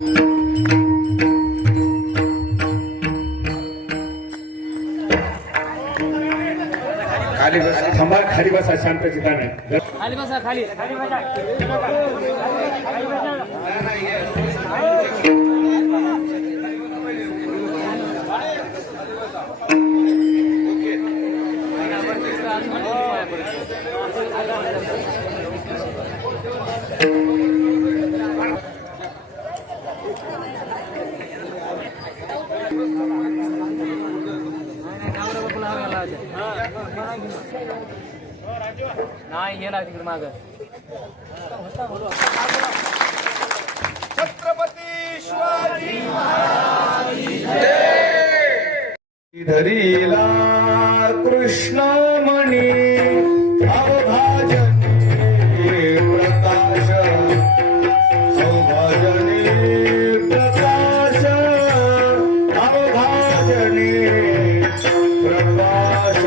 खाली बसा, थांबा, खाली बसा, शांत चित्ताने खाली बसा, खाली खाली बसा, खाली बसा. नाही गेला तिकडे माग. छत्रपती शिवाजी धरीला कृष्णमणी अवभाजने प्रकाश, अवभाजने प्रकाश, अवभाजने प्रकाश.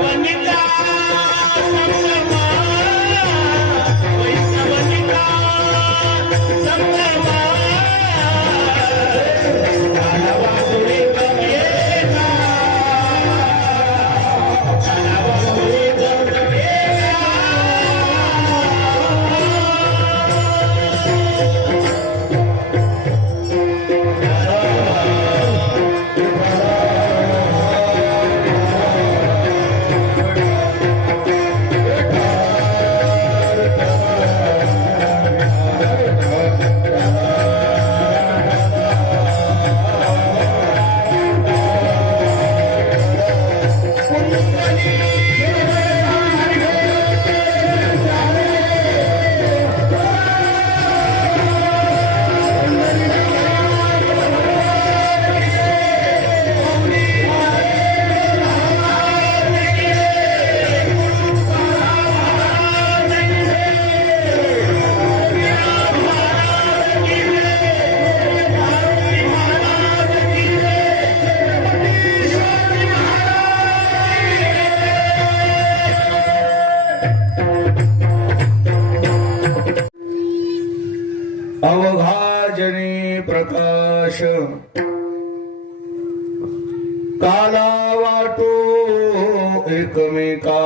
वनिता संगमा वैष्णवनिता संगमा कालावा पुढे गमेना कालावा पुढे गमेना अवघाजनी प्रकाश काला वाटो एकमेका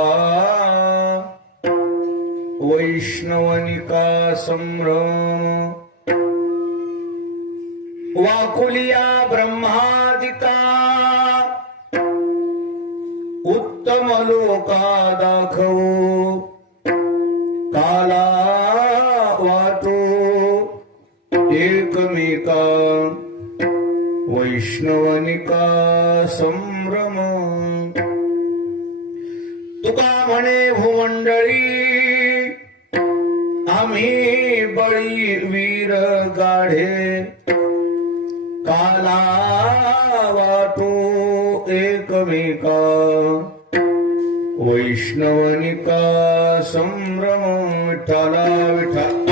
वैष्णवनिका संभ्रम वाकुलिया ब्रह्मादिका उत्तम लोका दाखवो काला वाटो एकमेका वैष्णवनिका संभ्रम तुका म्हणे भूमंडळी आम्ही बळी वीर गाढे काला वाटो एकमेका वैष्णवनिका संभ्रम विठ्ठला विठ्ठल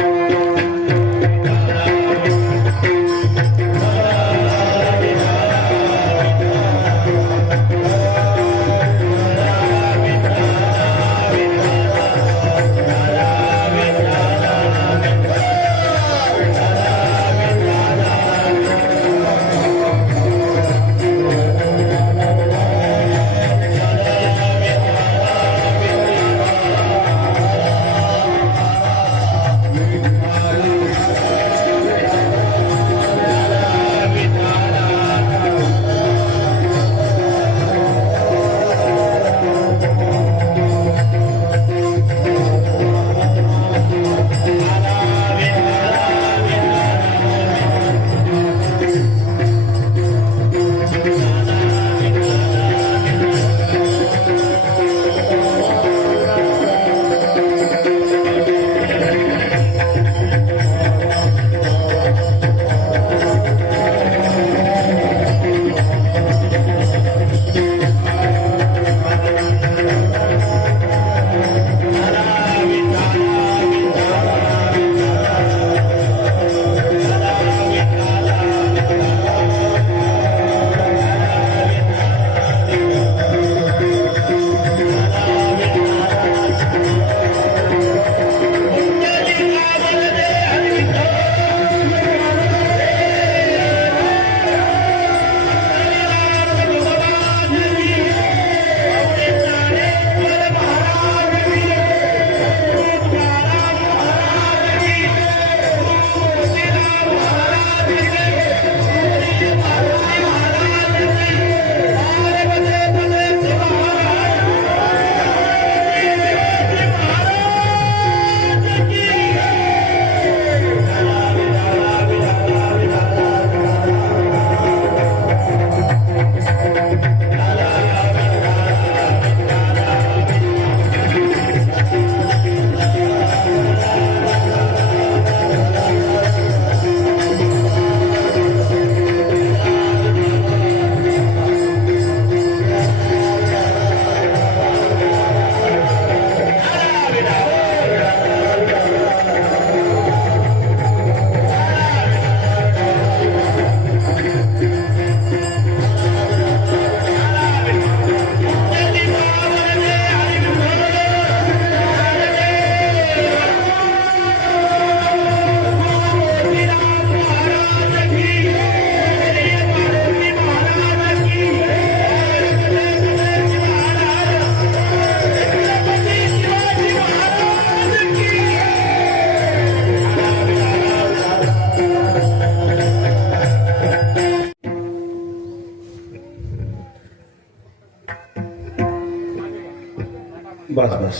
बस बस.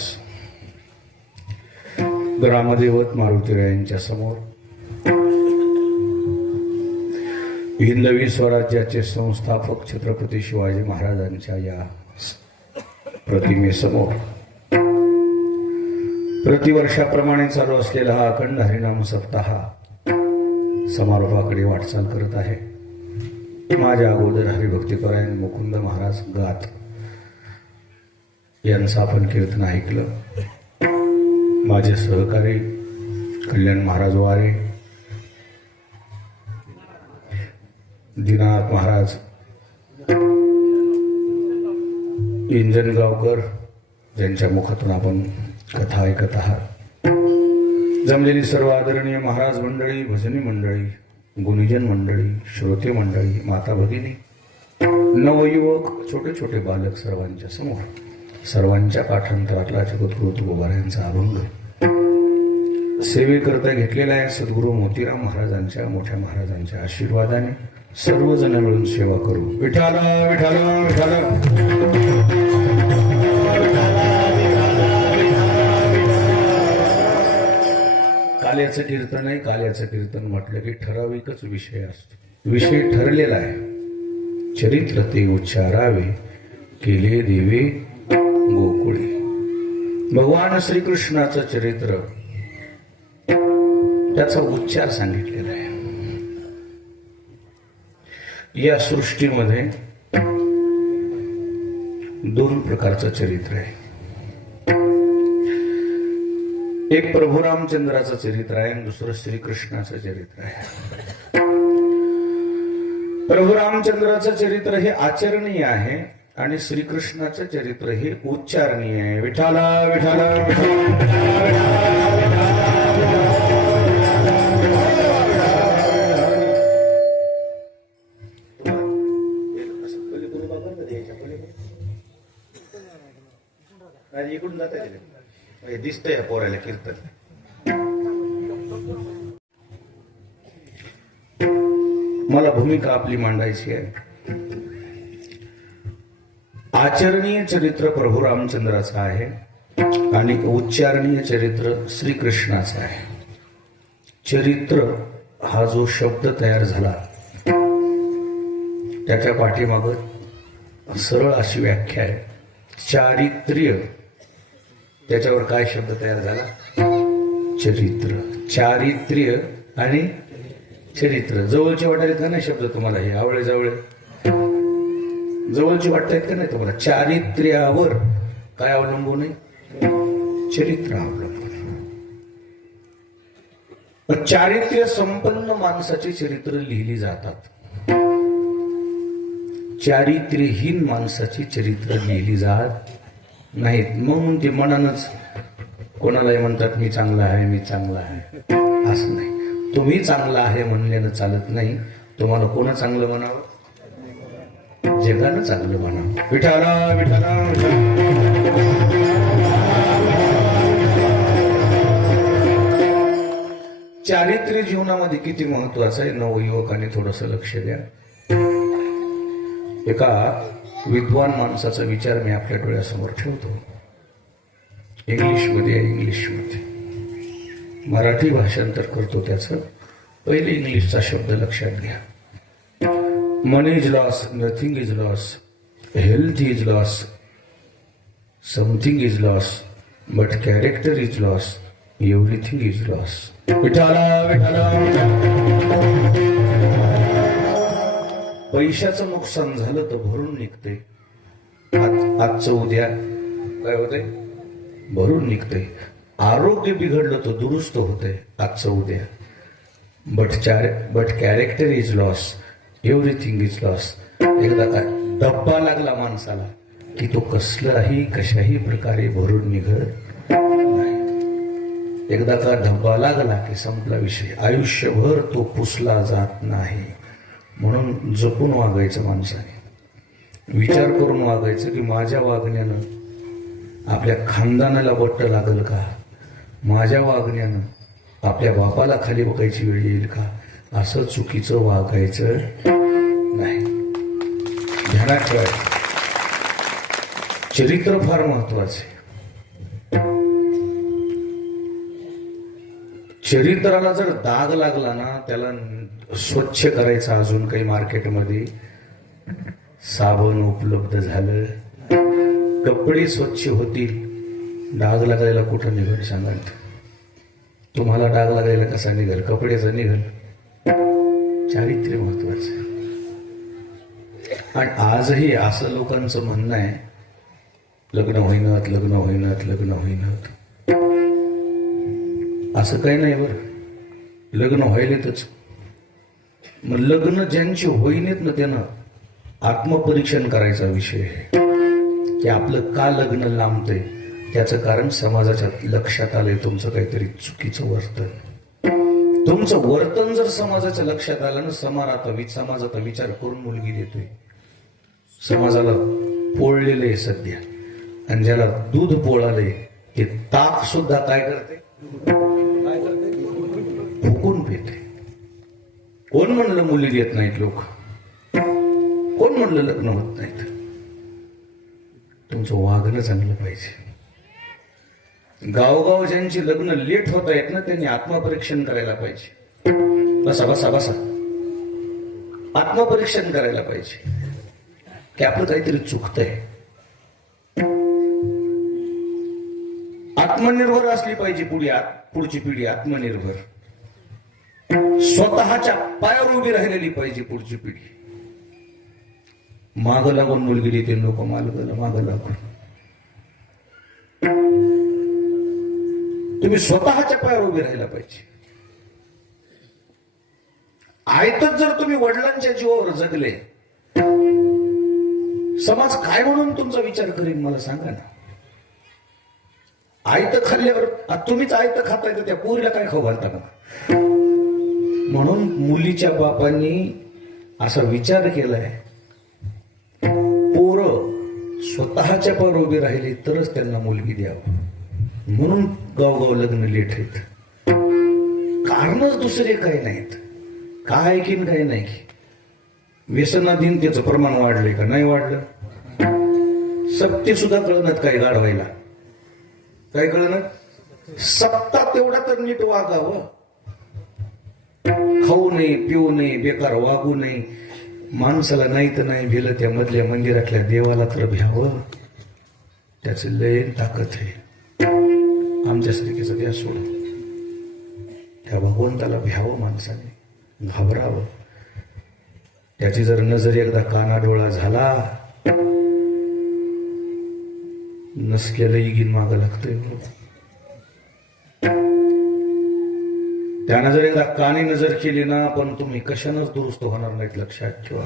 ग्रामदेवत मारुतीरायांच्या समोर हिंदवी स्वराज्याचे संस्थापक छत्रपती शिवाजी महाराजांच्या या प्रतिमेसमोर प्रतिवर्षाप्रमाणे चालू असलेला हा अखंड हरिनाम सप्ताह समारोपाकडे वाटचाल करत आहे. माझ्या अगोदर हरिभक्तीपरायण मुकुंद महाराज गात यांचं आपण कीर्तन ऐकलं. माझे सहकारी कल्याण महाराज वारे, दीनानाथ महाराज इंजनगावकर ज्यांच्या मुखातून आपण कथा ऐकत आहात. जमलेली सर्व आदरणीय महाराज मंडळी, भजनी मंडळी, गुणीजन मंडळी, श्रोते मंडळी, माता भगिनी, नवयुवक, छोटे छोटे बालक सर्वांच्या समोर सर्वांच्या पाठांतरातला जगद्गुरु तुकोबारायांचा अभंग सेवेकरता घेतलेला आहे. सद्गुरू मोतीराम महाराजांच्या मोठ्या महाराजांच्या आशीर्वादाने सर्वजण मिळून सेवा करू. विठाला विठाला विठाला. काल्याचं कीर्तन आहे. काल्याचं कीर्तन म्हटलं की ठराविकच विषय असतो. विषय ठरलेला आहे. चरित्र ते उच्चारावे केले देवे गोकुळी. भगवान श्रीकृष्णाचं चरित्र त्याचा उच्चार सांगितलेला आहे. या सृष्टीमध्ये दोन प्रकारचं चरित्र आहे. एक प्रभू रामचंद्राचं चरित्र आहे आणि दुसरं श्रीकृष्णाचं चरित्र आहे. प्रभू रामचंद्राचं चरित्र हे आचरणीय आहे आणि श्रीकृष्णाचं चरित्र हे उच्चारणीय आहे. विठाला विठाला इकडून जात दिसतंय पोरायला कीर्तन. मला भूमिका आपली मांडायची आहे. आचरणीय चरित्र प्रभू रामचंद्राचं आहे आणि उच्चारणीय चरित्र श्रीकृष्णाचं आहे. चरित्र हा जो शब्द तयार झाला त्याच्या पाठीमागं सरळ अशी व्याख्या आहे. चारित्र्य, त्याच्यावर काय शब्द तयार झाला? चरित्र. चारित्र्य आणि चरित्र जवळचे वाटायत का नाही शब्द तुम्हाला? हे आवळे जवळ जवळची वाटतायत का नाही तुम्हाला? चारित्र्यावर काय अवलंबून आहे? चरित्र अवलंबून आहे. चारित्र्य संपन्न माणसाची चरित्र लिहिली जातात. चारित्र्यहीन माणसाची चरित्र लिहिली जात नाहीत. म्हणून ते मनानच कोणालाही म्हणतात मी चांगला आहे, मी चांगला आहे. असं नाही. तुम्ही चांगला आहे म्हणल्यानं चालत नाही. तुम्हाला कोण चांगलं म्हणावं? जगानं चांगलं म्हणावं. विठाला विठाला. चारित्र्य जीवनामध्ये किती महत्वाचं आहे नवयुवकांनी थोडंसं लक्ष द्या. एका विद्वान माणसाचा विचार मी आपल्या डोळ्यासमोर ठेवतो. इंग्लिशमध्ये आहे. इंग्लिशमध्ये मराठी भाषांतर करतो त्याचं. पहिले इंग्लिशचा शब्द लक्षात घ्या. Money is loss, nothing is loss, health is loss, something is loss, but character is loss, everything is loss. विठाला विठाला. पैशाचं नुकसान झालं तर भरून निघते. आजचं उद्या काय होते? भरून निघते. आरोग्य बिघडलं तर दुरुस्त होते आजचं उद्या. But character is loss, everything is loss. एकदा काय धब्बा लागला माणसाला की तो कसलाही कशाही प्रकारे भरून निघत नाही. एकदा का धब्बा लागला की संपला विषय. आयुष्यभर तो पुसला जात नाही. म्हणून जपून वागायचं माणसाने. विचार करून वागायचं की माझ्या वागण्यानं आपल्या खानदानाला बट्ट लागल का? माझ्या वागण्यानं आपल्या बापाला खाली बघायची वेळ येईल का? असं चुकीचं वागायचं नाही. ध्यानात ठेवायचं. चरित्र फार महत्वाचं आहे. चरित्राला जर दाग लागला ना, त्याला स्वच्छ करायचा अजून काही मार्केटमध्ये साबण उपलब्ध झालं, कपडे स्वच्छ होतील, डाग लागायला कुठं निघल सांगा? तुम्हाला डाग लागायला कसा निघल? कपड्याचा निघल. चारित्र्य महत्वाचं. आणि आजही असं लोकांचं म्हणणं आहे, लग्न होईनात, लग्न होईनात, लग्न होईनात. असं काही नाही बरं, लग्न व्हायलेतच. मग लग्न ज्यांची होईनेत ना, त्यानं आत्मपरीक्षण करायचा विषय आहे की आपलं का लग्न लांबतंय. त्याचं कारण समाजाच्या लक्षात आलंय तुमचं काहीतरी चुकीचं वर्तन. तुमचं वर्तन जर समाजाच्या लक्षात आलं ना, समाजाचा विचार करून मुलगी देतोय. समाजाला पोळलेलं आहे सध्या, आणि ज्याला दूध पोळालंय ते ताक सुद्धा काय करते? फुकून पिते. कोण म्हणलं मुली देत नाहीत लोक? कोण म्हणलं लग्न होत नाहीत? तुमचं वागणं चांगलं पाहिजे. गावगाव ज्यांची लग्न लेट होत आहेत ना, त्यांनी आत्मपरीक्षण करायला पाहिजे. बसा बसा बसा, आत्मपरीक्षण करायला पाहिजे की आपलं काहीतरी चुकतंय. आत्मनिर्भर असली पाहिजे पुढची पिढी. आत्मनिर्भर, स्वतःच्या पायावर उभी राहिलेली पाहिजे पुढची पिढी. मागं लागून मुलगी देते लोक, मागं लागून. तुम्ही स्वतःच्या पायावर उभी राहायला पाहिजे. आयतच जर तुम्ही वडिलांच्या जीवावर जगले, समाज काय म्हणून तुमचा विचार करीन मला सांगा ना. आयत खाल्ल्यावर तुम्हीच आयत खाताय तर त्या पोरीला काय खाऊ घालता का? म्हणून मुलीच्या बापांनी असा विचार केलाय, पोरं स्वतःच्या पायावर उभी राहिली तरच त्यांना मुलगी द्यावं. म्हणून गावगाव लग्न लेट आहेत. कारणच दुसरे काही नाहीत. काय की काही नाही की व्यसनाधीन त्याचं प्रमाण वाढलंय का? नाही वाढलं. सत्य सुद्धा कळणार काय गाढवायला? काय कळणार? सत्ता तेवढा तर नीट वागावं. खाऊ नये, पिऊ नये, बेकार वागू नये. माणसाला नाही तर नाही भेलं, त्या मधल्या मंदिरातल्या देवाला तर भ्यावं. त्याचं लय ताकद आहे. आमच्यासारखीचं द्या सोडून. त्या भगवंताला भ्यावं माणसाने, घाबरावं. त्याची जर नजर एकदा कानाडोळा झाला, नसकेलं इगीन मागं लागतंय. त्यानं जर एकदा कानी नजर केली ना, पण तुम्ही कशानंच दुरुस्त होणार नाहीत, लक्षात ठेवा.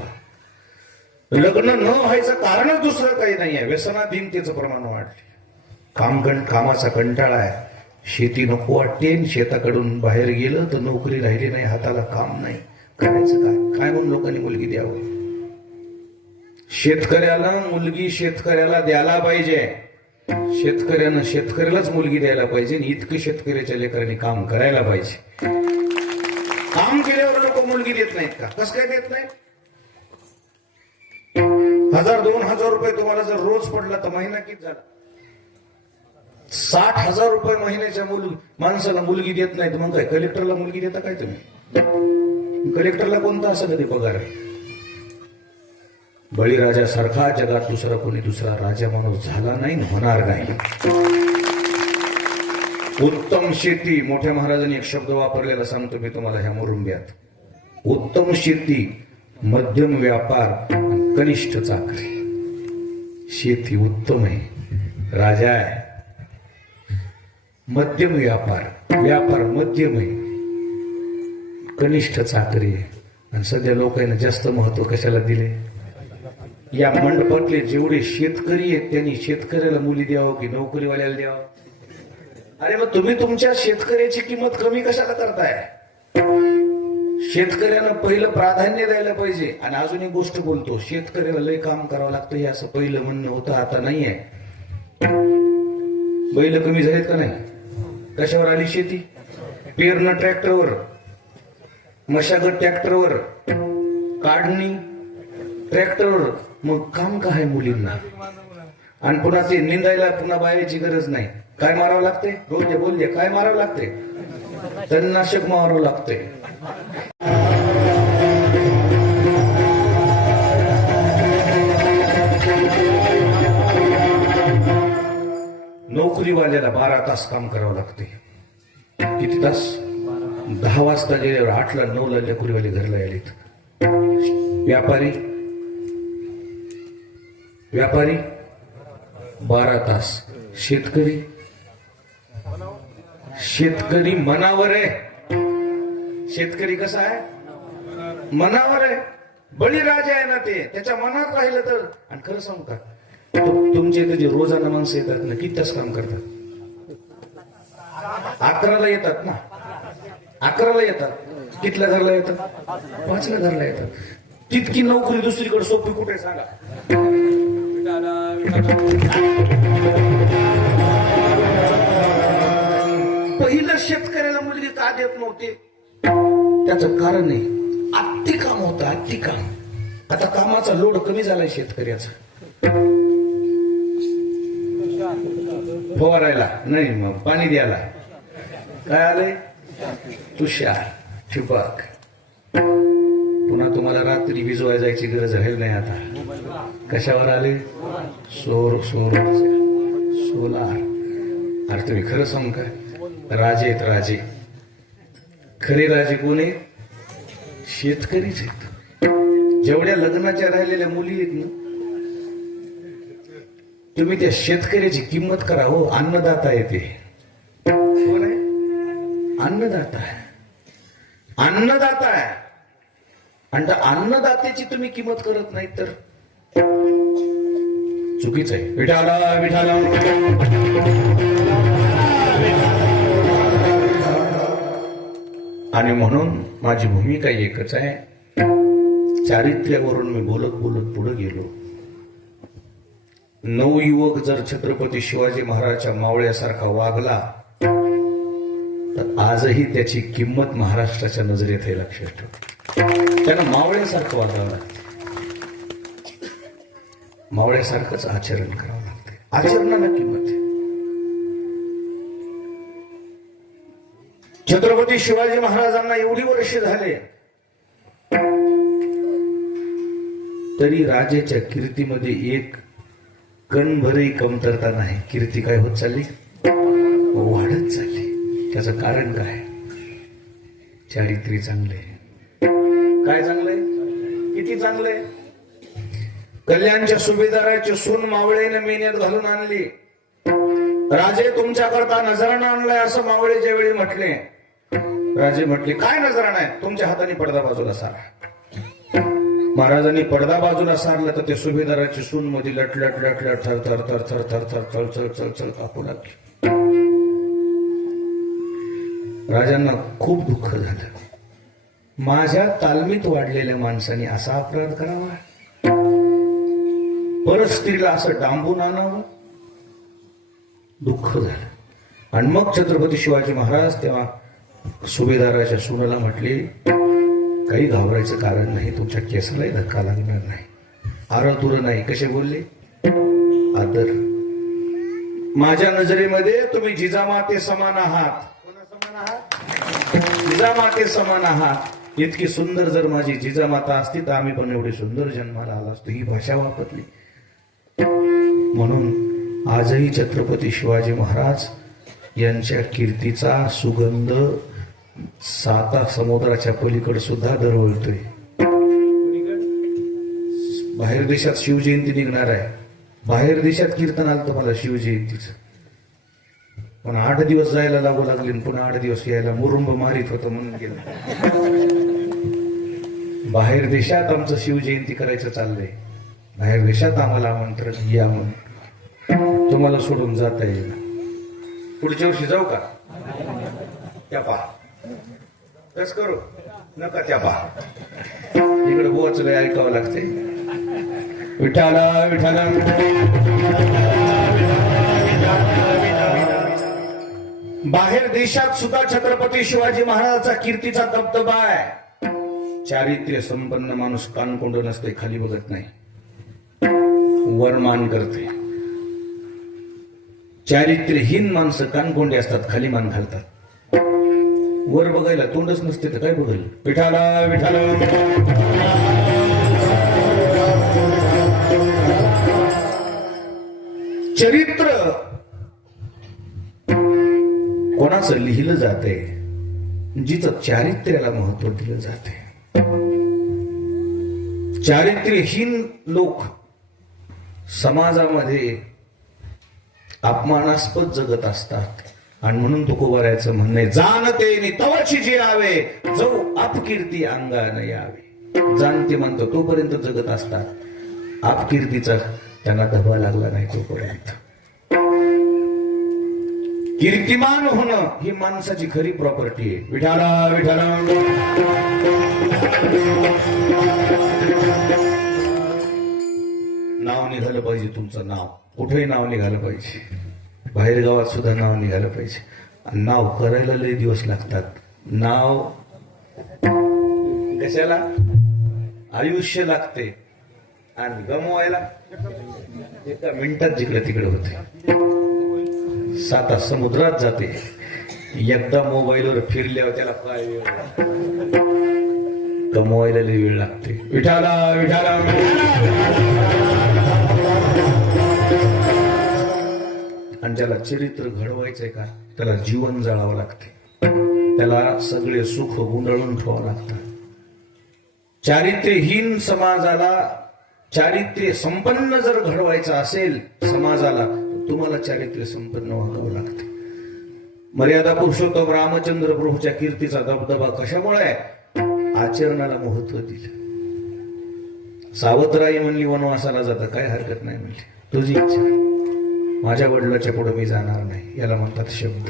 लग्न न व्हायचं कारणच दुसरं काही नाही आहे, व्यसनाधीनतेचं प्रमाण वाढले. कामाचा कंटाळा आहे. शेती नको वाटते, शेताकडून बाहेर गेलं तर नोकरी राहिली नाही, हाताला काम नाही, करायचं काय? काय म्हणून लोकांनी मुलगी द्यावं? शेतकऱ्याला मुलगी शेतकऱ्याला द्यायला पाहिजे. शेतकऱ्यानं शेतकऱ्यालाच मुलगी द्यायला पाहिजे. इतकं शेतकऱ्याच्या लेकरांनी काम करायला पाहिजे. काम केल्यावर लोक मुलगी देत नाहीत का? कसं काय देत नाहीत? 1000-2000 रुपये तुम्हाला जर रोज पडला तर महिना किती झाला? 60,000 रुपये महिन्याच्या माणसाला मुलगी देत नाहीत. मग काय कलेक्टरला मुलगी देता काय तुम्ही? कलेक्टरला कोणता असा कधी पगार आहे? बळीराजासारखा जगात दुसरा राजा माणूस झाला नाही, होणार नाही. उत्तम शेती, मोठ्या महाराजांनी एक शब्द वापरलेला सांगतो मी तुम्हाला ह्या मुरुंब्यात. उत्तम शेती, मध्यम व्यापार, कनिष्ठ चाकरी. शेती उत्तम आहे, राजा आहे. मध्यम व्यापार मध्यम आहे, कनिष्ठ चाकरी आहे. आणि सध्या लोकांना जास्त महत्व कशाला दिले? या मंडपातले जेवढे शेतकरी आहेत त्यांनी शेतकऱ्याला मुली द्यावं की नोकरीवाल्याला द्यावं? अरे मग तुम्ही तुमच्या शेतकऱ्याची किंमत कमी कशाला करताय? शेतकऱ्याला पहिलं प्राधान्य द्यायला पाहिजे. आणि अजून एक गोष्ट बोलतो, शेतकऱ्याला लय काम करावं लागतं हे असं पहिलं म्हणणं होतं, आता नाही आहे. बैल कमी झालेत का नाही? कशावर आली शेती? पेरणं ट्रॅक्टरवर, मशागत ट्रॅक्टरवर, काढणी ट्रॅक्टरवर. मग काम काय मुलींना? आणि पुन्हा ते निंदायला पुन्हा बायाची गरज नाही. काय मारावं लागते? बोल दे काय मारावं लागते? तणनाशक मारावं लागतंय. नोकरीवाल्याला 12 तास काम करावं लागते. किती तास? 10 वाजता जे 8ला 9ला नोकरीवाले घरला यायलेत. व्यापारी 12 तास. शेतकरी मनावर आहे. शेतकरी कसा आहे? मनावर आहे. बळीराजा आहे ना ते, त्याच्या मनात राहिलं तर. आणि खरं सांगू का, तुमच्या इथे जे रोजाना माणसं येतात ना, किती तास काम करतात? 11ला येतात ना, 11ला येतात. कितल्या घरला येतात? 5ला घरला येतात. तितकी नोकरी दुसरीकडे सोपी कुठे सांगा? पहिलं शेतकऱ्याला मुलगी का देत नव्हते? त्याचं कारण आहे, अति काम होतं, अति काम. आता कामाचा लोड कमी झालाय शेतकऱ्याचा. फवारायला नाही, मग पाणी द्यायला काय आलंय? तुषार, ठिबक. पुन्हा तुम्हाला रात्री भिजवायला जायची गरज राहील नाही. आता कशावर आले? सोलार. अरे तुम्ही खरं सांगू काय, राजे आहेत राजे. खरे राजे कोण आहेत? शेतकरीच आहेत. जेवढ्या लग्नाच्या राहिलेल्या मुली आहेत ना, तुम्ही त्या शेतकऱ्याची किंमत करा. हो, अन्नदाता आहे ते. कोण आहे? अन्नदाता आहे. अन्नदाता आहे. आणि त्या अन्नदात्याची तुम्ही किंमत करत नाही तर चुकीच आहे. विठाला विठाला. आणि म्हणून माझी भूमिका एकच आहे. चारित्र्यावरून मी बोलत बोलत पुढे गेलो. नवयुवक जर छत्रपती शिवाजी महाराजांच्या मावळ्यासारखा वागला तर आजही त्याची किंमत महाराष्ट्राच्या नजरेत आहे. लक्षात ठेव. त्यानं मावळ्यासारखं वागावं लागतं. मावळ्यासारखंच आचरण करावं लागतं. आचरणाला किंमत आहे. छत्रपती शिवाजी महाराजांना एवढी वर्ष झाले तरी राजाच्या कीर्तीमध्ये एक कणभरही कमतरता नाही. कीर्ती काय होत चालली? वाढत चालली. त्याचं कारण काय? चारित्र्य चांगले. काय चांगलंय? किती चांगलंय? कल्याणच्या सुभेदाराची सून मावळेने मेन्यात घालून आणली. राजे तुमच्याकरता नजराणा आणलाय असं मावळे ज्यावेळी म्हटले, राजे म्हटले काय नजराणा आहे? तुमच्या हाताने पडदा बाजूला सारा. महाराजांनी पडदा बाजूला सारला तर ते सुभेदाराची सून मध्ये लटलट लटलट थर थर थर थर थर थर चल चल चल चल कापू लागली. राजांना खूप दुःख झालं. माझ्या तालमीत वाढलेल्या माणसाने असा अपराध करावा, परस्त्रीला असं डांबून आणावं. दुःख झालं. आणि मग छत्रपती शिवाजी महाराज तेव्हा सुभेदाराच्या सुनाला म्हटले काही घाबरायचं कारण नाही, तुमच्या केसालाही धक्का लागणार नाही. आरतुर नाही. कसे बोलले? आदर. माझ्या नजरेमध्ये तुम्ही जिजामाते समान आहात. कोणा समान आहात? जिजामाते समान आहात. इतकी सुंदर जर माझी जिजामाता असती तर आम्ही पण एवढे सुंदर जन्माला आला असतो. ही भाषा वापरली. म्हणून आजही छत्रपती शिवाजी महाराज यांच्या कीर्तीचा सुगंध 7 समुद्राच्या पलीकडे सुद्धा दरवळतोय. बाहेर देशात शिवजयंती निघणार आहे. बाहेर देशात कीर्तन आलं तुम्हाला शिवजयंतीचं. पण 8 दिवस जायला लागू लागले, पुन्हा 8 दिवस यायला मुरुंब मारित होतं म्हणून गेलं. बाहेर देशात आमचं शिवजयंती करायचं चाललंय. बाहेर देशात आम्हाला आमंत्रण या म्हणून. तुम्हाला सोडून जाता येईल. पुढच्या वर्षी जाऊ का? त्या पहा. कस करू नका त्या पहा. इकडे बोच लय ऐकावं लागते. विठाला विठाला. बाहेर देशात सुद्धा छत्रपती शिवाजी महाराजांचा कीर्तीचा दबदबा आहे. चारित्र्य संपन्न माणूस कानकोंड नसते, खाली बघत नाही, वरमान करते. चारित्र्यहीन माणसं कानकोंडे असतात, खाली मान घालतात. वर बघायला तोंडच नसते तर काय बघल. विठाला विठाला. चरित्र कोणाचं लिहिलं जाते, जिचं चारित्र्याला महत्व दिलं जाते. चारित्र्यहीन लोक समाजामध्ये अपमानास्पद जगत असतात. आणि म्हणून तुकोबारायचं म्हणणं आहे, जाणते नि तवची जिरावे जाऊ अपकीर्ती अंगान यावे. जाणते म्हणतो तोपर्यंत जगत असतात, अपकीर्तीचा त्यांना धबा लागला नाही तोपर्यंत. कीर्तिमान होणं ही माणसाची खरी प्रॉपर्टी आहे. विठाला विठाला. नाव निघालं पाहिजे, तुमचं नाव कुठेही नाव निघालं पाहिजे, बाहेर गावात सुद्धा नाव निघालं पाहिजे. आणि नाव करायला लय दिवस लागतात. नाव कशाला आयुष्य लागते आणि गमवायला एका मिनिटात जिकडे तिकडे होते. साता समुद्रात जाते. एकदा मोबाईलवर फिरल्यावर त्याला काय वेळ, कमवायला लय वेळ लागते. विठाला विठाला. आणि ज्याला चरित्र घडवायचंय का, त्याला जीवन जाळावं लागते, त्याला सगळे सुख गुंडाळून ठेवावं लागतं. चारित्र्यहीन समाजाला चारित्र्य संपन्न जर घडवायचं असेल समाजाला, तुम्हाला चारित्र्य संपन्न व्हावं लागते. मर्यादा पुरुषोत्तम रामचंद्र प्रभूच्या कीर्तीचा दबदबा कशामुळे आहे? आचरणाला महत्व दिलं. सावतराई म्हणली वनवासाला जातं, काय हरकत नाही म्हणली, तुझी इच्छा, माझ्या वडिलाच्या पुढे मी जाणार नाही. याला म्हणतात शब्द.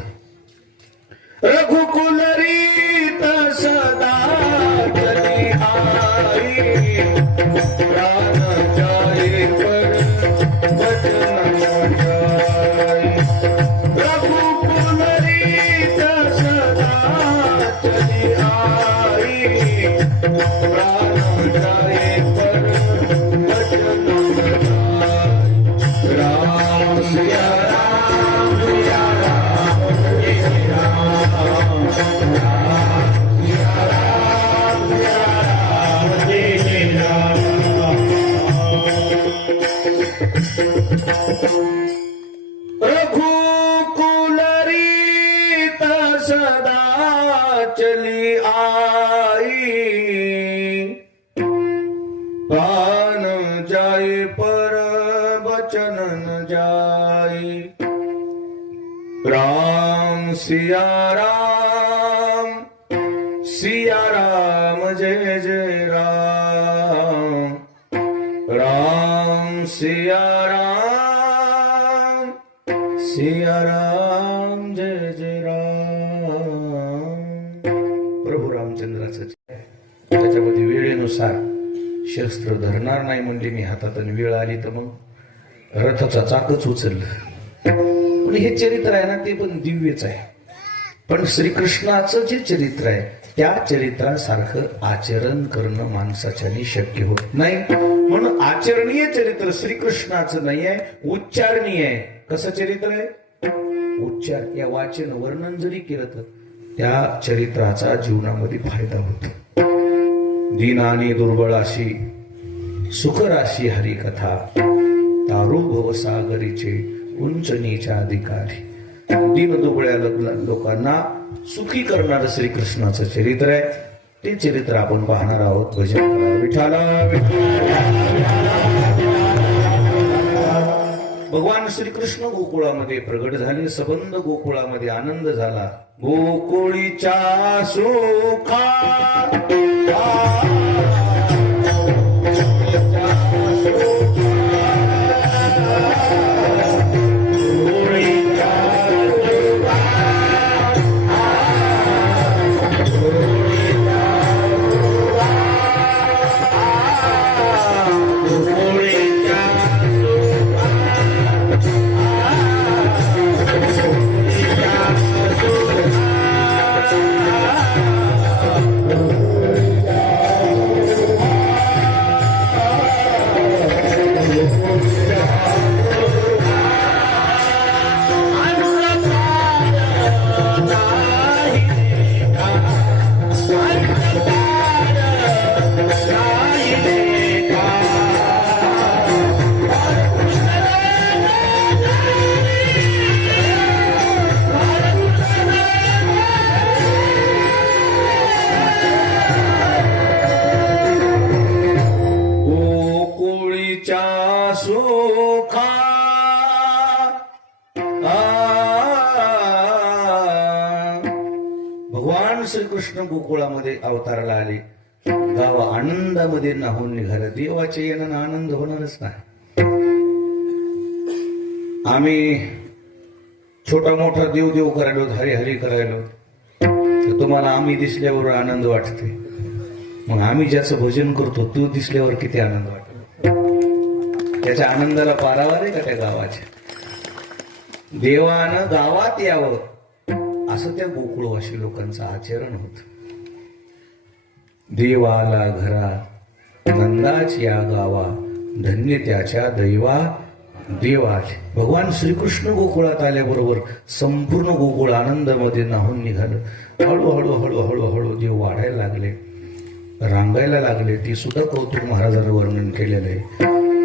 रघुकुल रीत सदा तरी आई, प्राण जाए पर वचन न जाए. रघुकुल रीत सदा तरी आई, प्राण जाए पर वचन न जाए. राम सिया राम सिया राम सिया राम, राम सिया राम सिया राम जय राम. रघुकुल रीत सदा चली आई, प्राण जाए पर वचन न जाए. राम सिया राम जय जय राम. राम सिया राम जय जय राम. प्रभू रामचंद्राचं त्याच्यामध्ये वेळेनुसार शस्त्र धरणार नाही म्हणजे मी हातात, आणि वेळ आली तर मग रथाचा चाकच उचललं. पण हे चरित्र आहे ना, ते पण दिव्यच आहे. पण श्रीकृष्णाचं जे चरित्र आहे त्या चरित्रासारखं आचरण करणं माणसाच्याने शक्य होत नाही. म्हणून आचरणीय चरित्र श्रीकृष्णाचं नाही आहे, उच्चारणीय आहे. कसं चरित्र आहे? उच्चार. या वाचन वर्णन जरी केलं तर त्या चरित्राचा जीवनामध्ये फायदा होतो. दीनानी दुर्बळाशी सुखराशी हरिकथा, तारू भवसागरीचे उंच नीचा अधिकारी. दीन दुबळ्या लोकांना सुखी करणारं श्रीकृष्णाचं चरित्र आहे. ते चरित्र आपण पाहणार आहोत. भजन करा विठाला. भगवान श्रीकृष्ण गोकुळामध्ये प्रगट झाले. सबंध गोकुळामध्ये आनंद झाला. गोकुळीच्या सुखा श्रीकृष्ण गोकुळामध्ये अवताराला आले, गाव आनंदामध्ये नाहून निघालं. देवाचे येणं आनंद होणारच नाही. आम्ही छोटा मोठा देव देव करायलो, हरी हरी करायलो, तर तुम्हाला आम्ही दिसल्यावर आनंद वाटते. मग आम्ही ज्याचं भजन करतो तो दिसल्यावर किती आनंद वाटतो. त्याच्या आनंदाला पारावार आहे का त्या गावाच्या. देवानं गावात यावं असं त्या गोकुळवासी लोकांचं आचरण होत. देवाला घरा नंदाच या गावा, धन्य त्याच्या दैवा देवाचे. भगवान श्रीकृष्ण गोकुळात आल्याबरोबर संपूर्ण गोकुळ आनंदामध्ये नाहून निघालं. हळूहळू हळूहळू हळू देव वाढायला लागले, रांगायला लागले. ती सुद्धा कौतुक महाराजांनी वर्णन केलेलं आहे.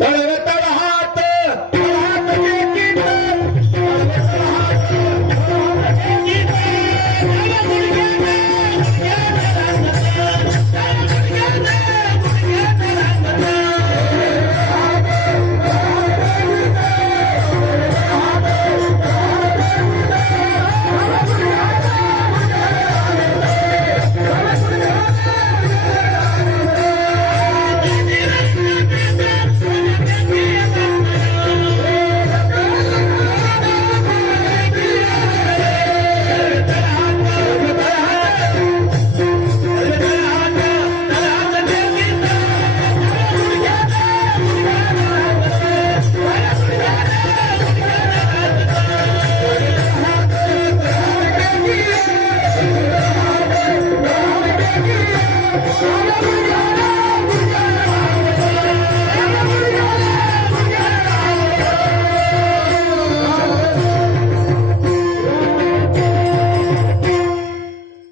तळवे तळहात, तळहात टेकीत, तळवे तळहात, तळहात टेकीत, तळवे गुडघ्याने,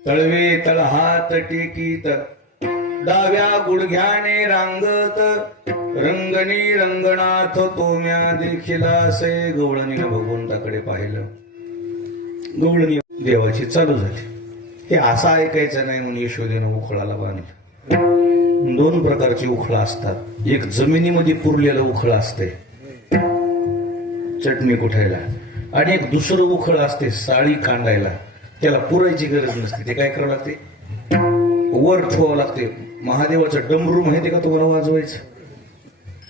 तळवे तळहात टेकीत, डाव्या गुडघ्याने रांगत, रंगणी रंगनाथ तोम्या देखिला असे. गवळणीनं भगवंताकडे पाहिलं. गवळणी देवाची चालू झाली. हे असं ऐकायचं नाही म्हणून यशोदेनं उखळाला बांधलं. दोन प्रकारची उखळा असतात. एक जमिनीमध्ये पुरलेलं उखळ असते चटणी कुठायला, आणि एक दुसरं उखळ असते साळी कांडायला. त्याला पुरायची गरज नसते. ते काय करावं लागते, वर ठेवावं लागते. महादेवाचं डमरू माहिती का तुम्हाला वाजवायचं?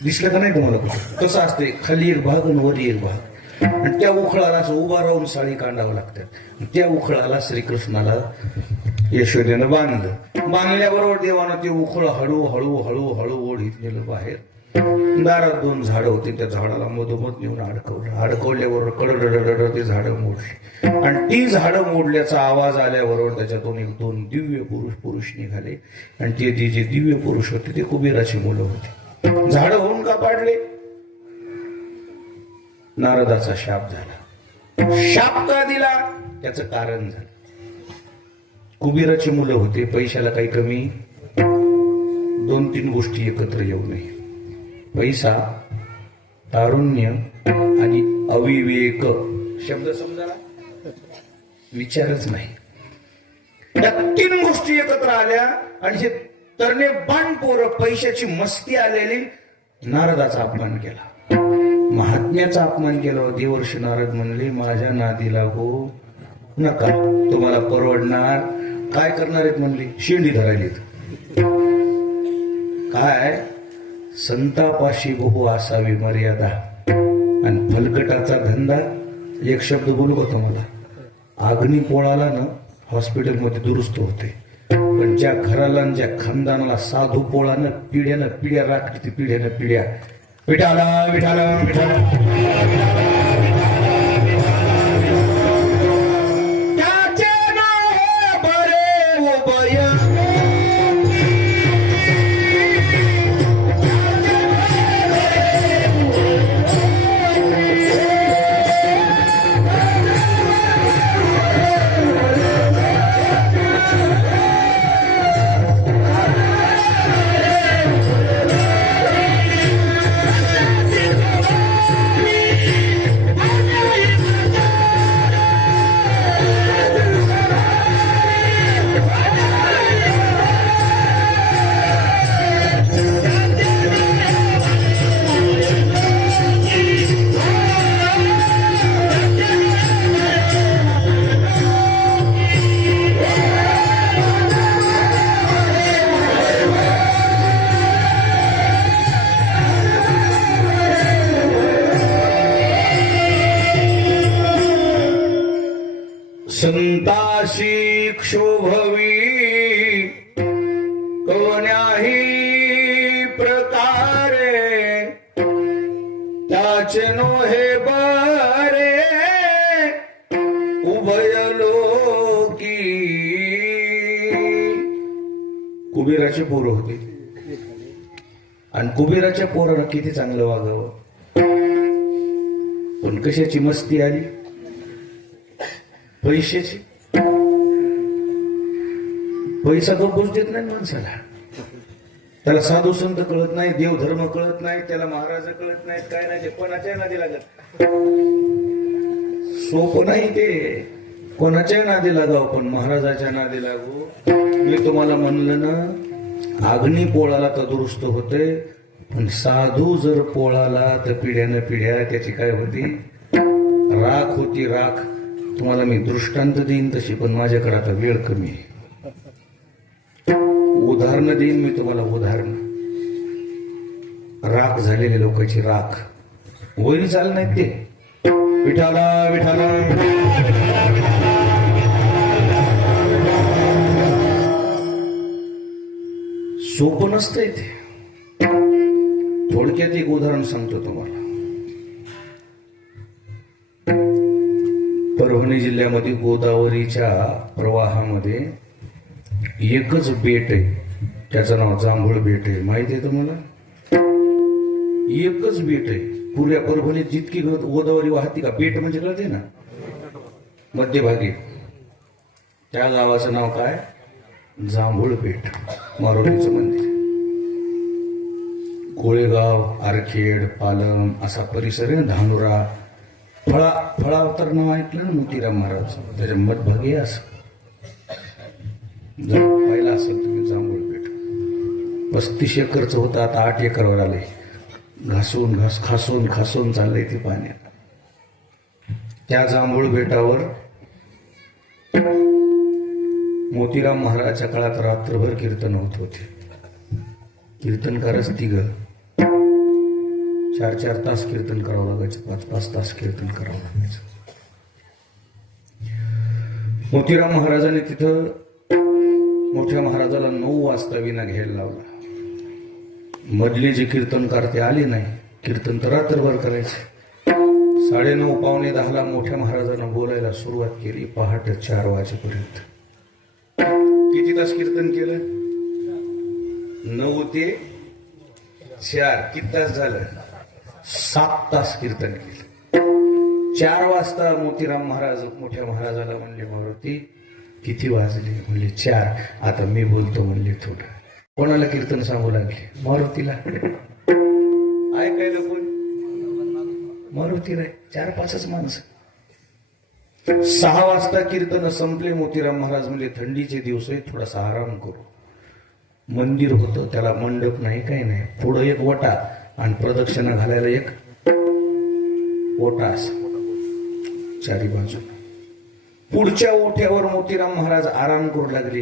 दिसलं का नाही तुम्हाला कुठं? कसं असते, खाली एक भाग आणि वर एक भाग, आणि त्या उखळाला असं उभा राहून साळी कांडावं लागतात. त्या उखळाला श्रीकृष्णाला यशोदेनं बांधलं. बांधल्याबरोबर देवानं ते उखळ हळू हळू हळू हळू ओढीत नेलं बाहेर. दारात दोन झाडं होती, त्या झाडाला मधोमध नेऊन अडकवलं. अडकवल्याबरोबर कडडडड ते झाडं मोडली, आणि ती झाडं मोडल्याचा आवाज आल्याबरोबर त्याच्यातून एक दोन दिव्य पुरुष निघाले. आणि ते जे दिव्य पुरुष होते ते कुबेराची मुलं होती. झाडं होऊन का पाडले? नारदाचा शाप झाला. शाप का दिला त्याचं कारण झालं. कुबेराची मुलं होते, पैशाला काही कमी, दोन तीन गोष्टी एकत्र येऊ नये. पैसा, तारुण्य आणि अविवेक. शब्द समजाला? विचारच नाही. या तीन गोष्टी एकत्र आल्या आणि हे तरणे बाण पोरं, पैशाची मस्ती आलेली, नारदाचा अपमान केला, महात्म्याचा अपमान केला. देवर्षी नारद म्हणले, माझ्या नादी लागू नका, तुम्हाला परवडणार. काय करणार आहेत म्हणले? शेंडी धरायलीत. काय? संतापाशी बहु असावी मर्यादा, आणि फलकटाचा धंदा. एक शब्द बोलू का तुम्हाला? अग्नी पोळाला ना हॉस्पिटलमध्ये दुरुस्त होते, पण ज्या घराला ज्या खानदानाला साधू पोळानं पिढ्यानं पिढ्या राखली, ती पिढ्यानं पिढ्या विठाला विठाला विठाला त्याचे नाव बरे उभय. संताशी क्षोभवी कोण्याही प्रकारे त्याचे नोहे बरे उभय लोकी. कुबेराचे पोरं होते आणि कुबेराच्या पोरानं किती चांगलं वागावं, पण कशाची मस्ती आली, पैशाची. पैसा गप्पूच देत नाही माणसाला. त्याला साधू संत कळत नाही, देवधर्म कळत नाही, त्याला महाराज कळत नाहीत, काय नाही. ते कोणाच्या नादी लागत, सोपं नाही ते. कोणाच्या नादी लागाव, पण महाराजाच्या नादी लागू. मी तुम्हाला म्हणलं ना, अग्नी पोळाला तर दुरुस्त होते, पण साधू जर पोळाला तर पिढ्यानं पिढ्या त्याची काय होती, राख होती, राख. तुम्हाला मी दृष्टांत देईन तशी, पण माझ्याकडे आता वेळ कमी आहे. उदाहरणं देईन मी तुम्हाला, उदाहरण. राख झालेल्या लोकांची राख वैरी चाल नाहीत ते. विठाला विठाला सोपं नसतंय ते. थोडक्यात एक उदाहरण सांगतो तुम्हाला. परभणी जिल्ह्यामध्ये गोदावरीच्या प्रवाहामध्ये एकच बेट आहे, त्याचं नाव जांभूळ बेट आहे. माहिती आहे तुम्हाला? एकच बेट आहे पुऱ्या परभणीत. जितकी गोदावरी वाहती का, बेट म्हणजे कळते ना, मध्यभागी. त्या गावाचं नाव काय? जांभूळ बेट. मारुतीचं मंदिर. कोळेगाव, आरखेड, पालम असा परिसर आहे. धानुरा, फळावतार नाव ऐकलं ना मोतीराम महाराज, त्याच्या मध्यभागी असं पाहिला असेल तुम्ही जांभूळ बेट. 35 एकरचं होतं, आता 8 एकरवर आले. खासून चाललंय ते पाण्यात. त्या जांभूळ बेटावर मोतीराम महाराजाच्या काळात रात्रभर कीर्तन होत होते. कीर्तनकारच 3, 4 तास कीर्तन करावं लागायचं, 5 तास कीर्तन करावं लागायचं. मोतीराम महाराजांनी तिथं मोठ्या महाराजाला 9 वाजता विना घ्यायला लावला. मधले जे कीर्तनकार ते आले नाही. कीर्तन तर रात्रभर करायचे. 9:30 पावणे 10 मोठ्या महाराजांना बोलायला सुरुवात केली. पहाटे 4 वाजेपर्यंत. किती तास कीर्तन केलं? 9 ते 4. किती तास झालं? 7 तास कीर्तन केलं. 4 वाजता मोतीराम महाराज मोठ्या महाराजाला म्हणले, मारुती किती वाजले? म्हणले 4. आता मी बोलतो म्हणले थोडं. कोणाला कीर्तन सांगू लागले? मारुतीला. ऐकायला कोण? मारुतीला. 4-5च माणसं. 6 वाजता कीर्तन संपले. मोतीराम महाराज म्हणले, थंडीचे दिवस आहे, थोडासा आराम करू. मंदिर होतं, त्याला मंडप नाही, काही नाही. पुढं एक वटा आणि प्रदक्षिणा घालायला एक ओटा असा चारी बाजू. पुढच्या ओठ्यावर मोतीराम महाराज आराम करू लागले.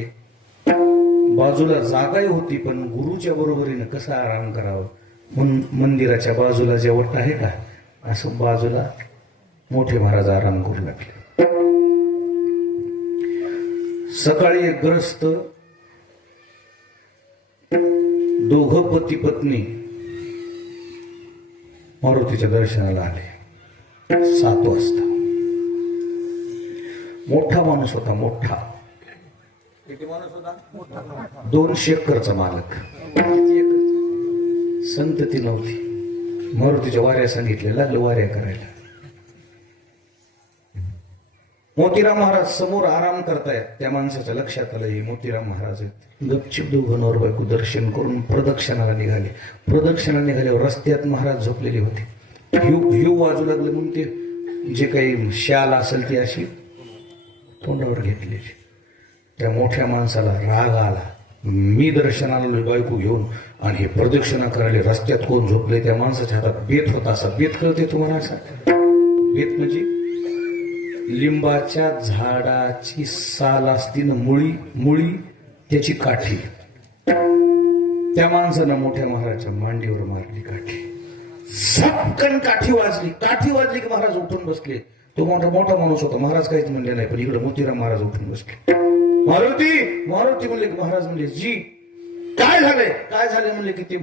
बाजूला जागाही होती, पण गुरुच्या बरोबरीनं कसा आराम करावं म्हणून मंदिराच्या बाजूला जे ओठ आहे का, असं बाजूला मोठे महाराज आराम करू लागले. सकाळी एक ग्रस्त, 2 पती पत्नी मारुतीच्या दर्शनाला आले 7 वाजता. मोठा माणूस होता, मोठा. किती माणूस होता? 200 एकरचा मालक. संतती नव्हती. मारुतीच्या वाऱ्या सांगितल्या, लागलं वाऱ्या करायला. मोतीराम महाराज समोर आराम करतायत. त्या माणसाच्या लक्षात आलं हे मोतीराम महाराज आहेत. गपचिप 2 नवर बायको दर्शन करून प्रदक्षिणाला निघाले. प्रदक्षिणा निघाल्यावर रस्त्यात महाराज झोपलेले होते. हिव वाजू लागले म्हणून ते जे काही शाल असेल ती अशी तोंडावर घेतलेली. त्या मोठ्या माणसाला राग आला. मी दर्शनाला बायको घेऊन आणि हे प्रदक्षिणा करायला, रस्त्यात कोण झोपले? त्या माणसाच्या हातात बेत होता. असा बेत कळते तुम्हाला? असा बेत म्हणजे लिंबाच्या झाडाची साल असती ना, मुळी त्याची काठी. त्या माणसानं मोठ्या महाराजच्या मांडीवर मारली काठी. सपकन काठी वाजली. काठी वाजली की महाराज उठून बसले. तो मोठा माणूस होता, महाराज काहीच म्हणले नाही. पण इकडे मोतीराम महाराज उठून बसले. मारुती म्हणले की महाराज म्हणले जी काय झालंय म्हणले की ते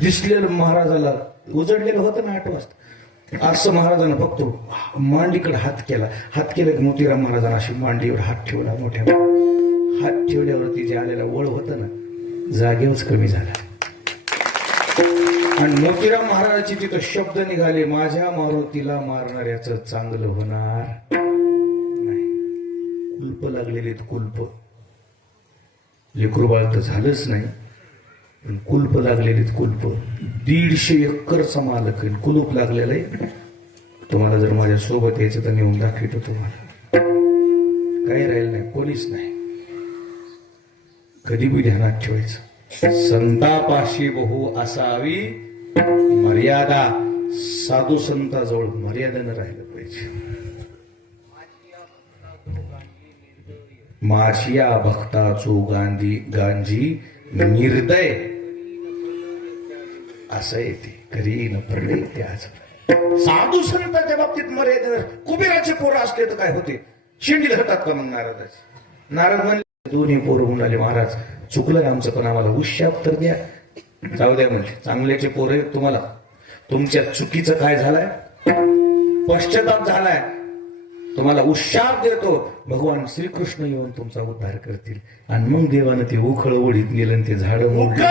दिसलेलं महाराजाला उजडलेलं होतं ना 8 वाजता. असं महाराजांना फक्त मांडीकडे हात केला की मोतीराम महाराजांना अशी मांडीवर हात ठेवला. मोठ्या हात ठेवल्यावरती जे आलेला वळ होतं ना जागेवरच कमी झाला. आणि मोतीराम महाराजांचे तिथं शब्द निघाले, माझ्या मारुतीला मारणाऱ्याचं चांगलं होणार नाही. कुलप लागलेले कुलप, लेकरू बाळ तर झालंच नाही पण कुलप लागलेले कुलप. 150 एकरचा मालक आहे, कुलूप लागलेलं आहे. तुम्हाला जर माझ्या सोबत यायचं तर नेऊन दाखवतो तुम्हाला. काही राहिलं नाही, कोणीच नाही. कधी बी ध्यानात ठेवायचं, संतापाशी बहु असावी मर्यादा. साधू संताजवळ मर्यादेनं राहिलं पाहिजे. माशिया भक्ताचो गांजी निर्दय असं येते करी न पडले ते आज. साधू संतांच्या बाबतीत मर्यादेनं. कुबेराचे पोरं असले तर काय होते, शेंडी धरतात का मग नारदाचे? नारद म्हणले दोन्ही पोरं म्हणाले महाराज चुकलंय आमचं पण आम्हाला उशाप तर द्या. जाऊ द्या म्हणजे चांगल्याचे पोरं आहेत तुम्हाला, तुमच्या चुकीचं काय झालंय, पश्चाताप झालाय, तुम्हाला उशाप देतो. भगवान श्रीकृष्ण येऊन तुमचा उद्धार करतील. आणि मग देवानं ते उखळ ओढीत नेलं आणि ते झाडं मोडलं.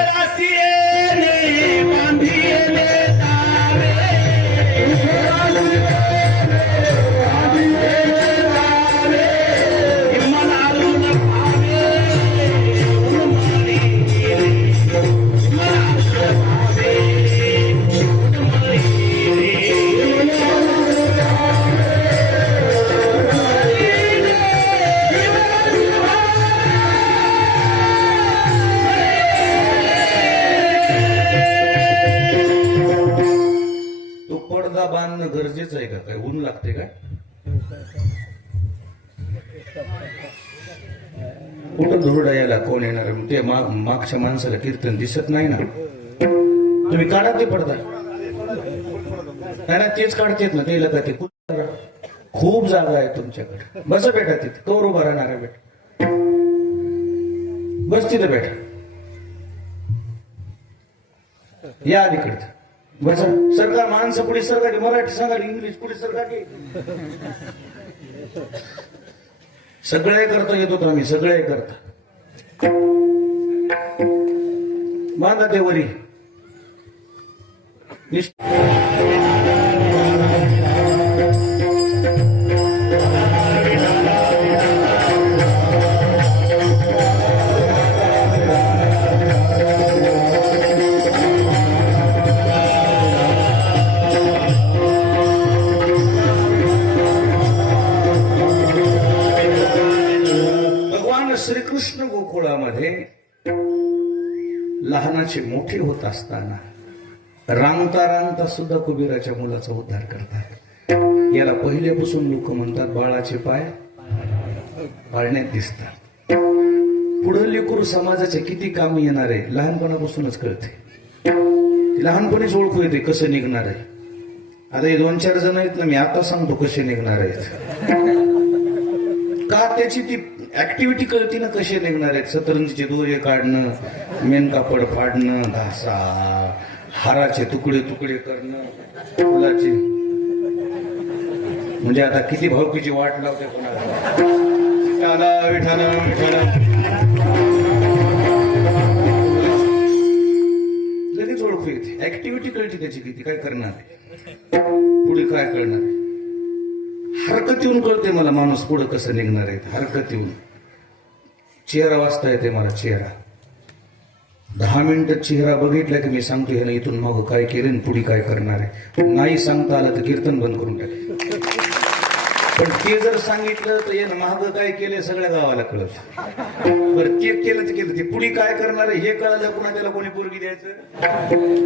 बांधणं गरजेचं आहे का? काय ऊन लागते का? कुठं धुरडा यायला कोण येणार? ते मागच्या माणसाला कीर्तन दिसत नाही ना. तुम्ही काढा ते पडदा नाही ना, तेच काढतेत ना ते का ते. खूप जागा आहे तुमच्याकडे. बस बेटा तिथे कवर उभा राहणार आहे बेटा, बस तिथं बेटा. या अलीकडचं बस. सरकार माणसं पुढे सरकार, मराठी सांगा, इंग्लिश पुढे सरकार, सगळे करतो येतो आम्ही, सगळे करतो. बांधा ते वरी. श्रीकृष्ण गोकुळामध्ये लहानाचे मोठे होत असताना रांगता सुद्धा कुबेराच्या मुलाचा उद्धार करतात. याला पहिल्यापासून लोक म्हणतात बाळाचे पाय पाळण्यात दिसतात. पुढे लेकरू समाजाच्या किती कामी येणार आहे लहानपणापासूनच कळते. लहानपणीच ओळखू येते कसं निघणार आहे. आता हे 2-4 जण आहेत ना, मी आता सांगतो कसे निघणार आहेत. का त्याची ती ऍक्टिव्हिटी कळती ना कसे निघणार आहेत. सतरंजीचे दोरे काढणं, मेन कापड फाडणं, घासा, हाराचे तुकडे करणं, फुलाचे. म्हणजे आता किती भावकीची वाट लावते कोणाला. विठाला लगेच ओळखू येते. ऍक्टिव्हिटी कळते त्याची किती, काय करणार आहे, पुढे काय करणार आहे. हरकत येऊन कळते मला माणूस पुढे कसं निघणार आहे. हरकत येऊन चेहरा वाचता येते मला. चेहरा 10 मिनिटं चेहरा बघितला की मी सांगतो ह्यानं इथून मग काय केलं आणि पुढे काय करणार आहे. नाही सांगता आलं तर कीर्तन बंद करून टाकेल. पण ते जर सांगितलं तर यानं माग काय केलंय सगळ्या गावाला कळत. बरं ते केलं तर केलं, ते पुढे काय करणार आहे हे कळलं पुन्हा त्याला कोणी पोरगी द्यायचं,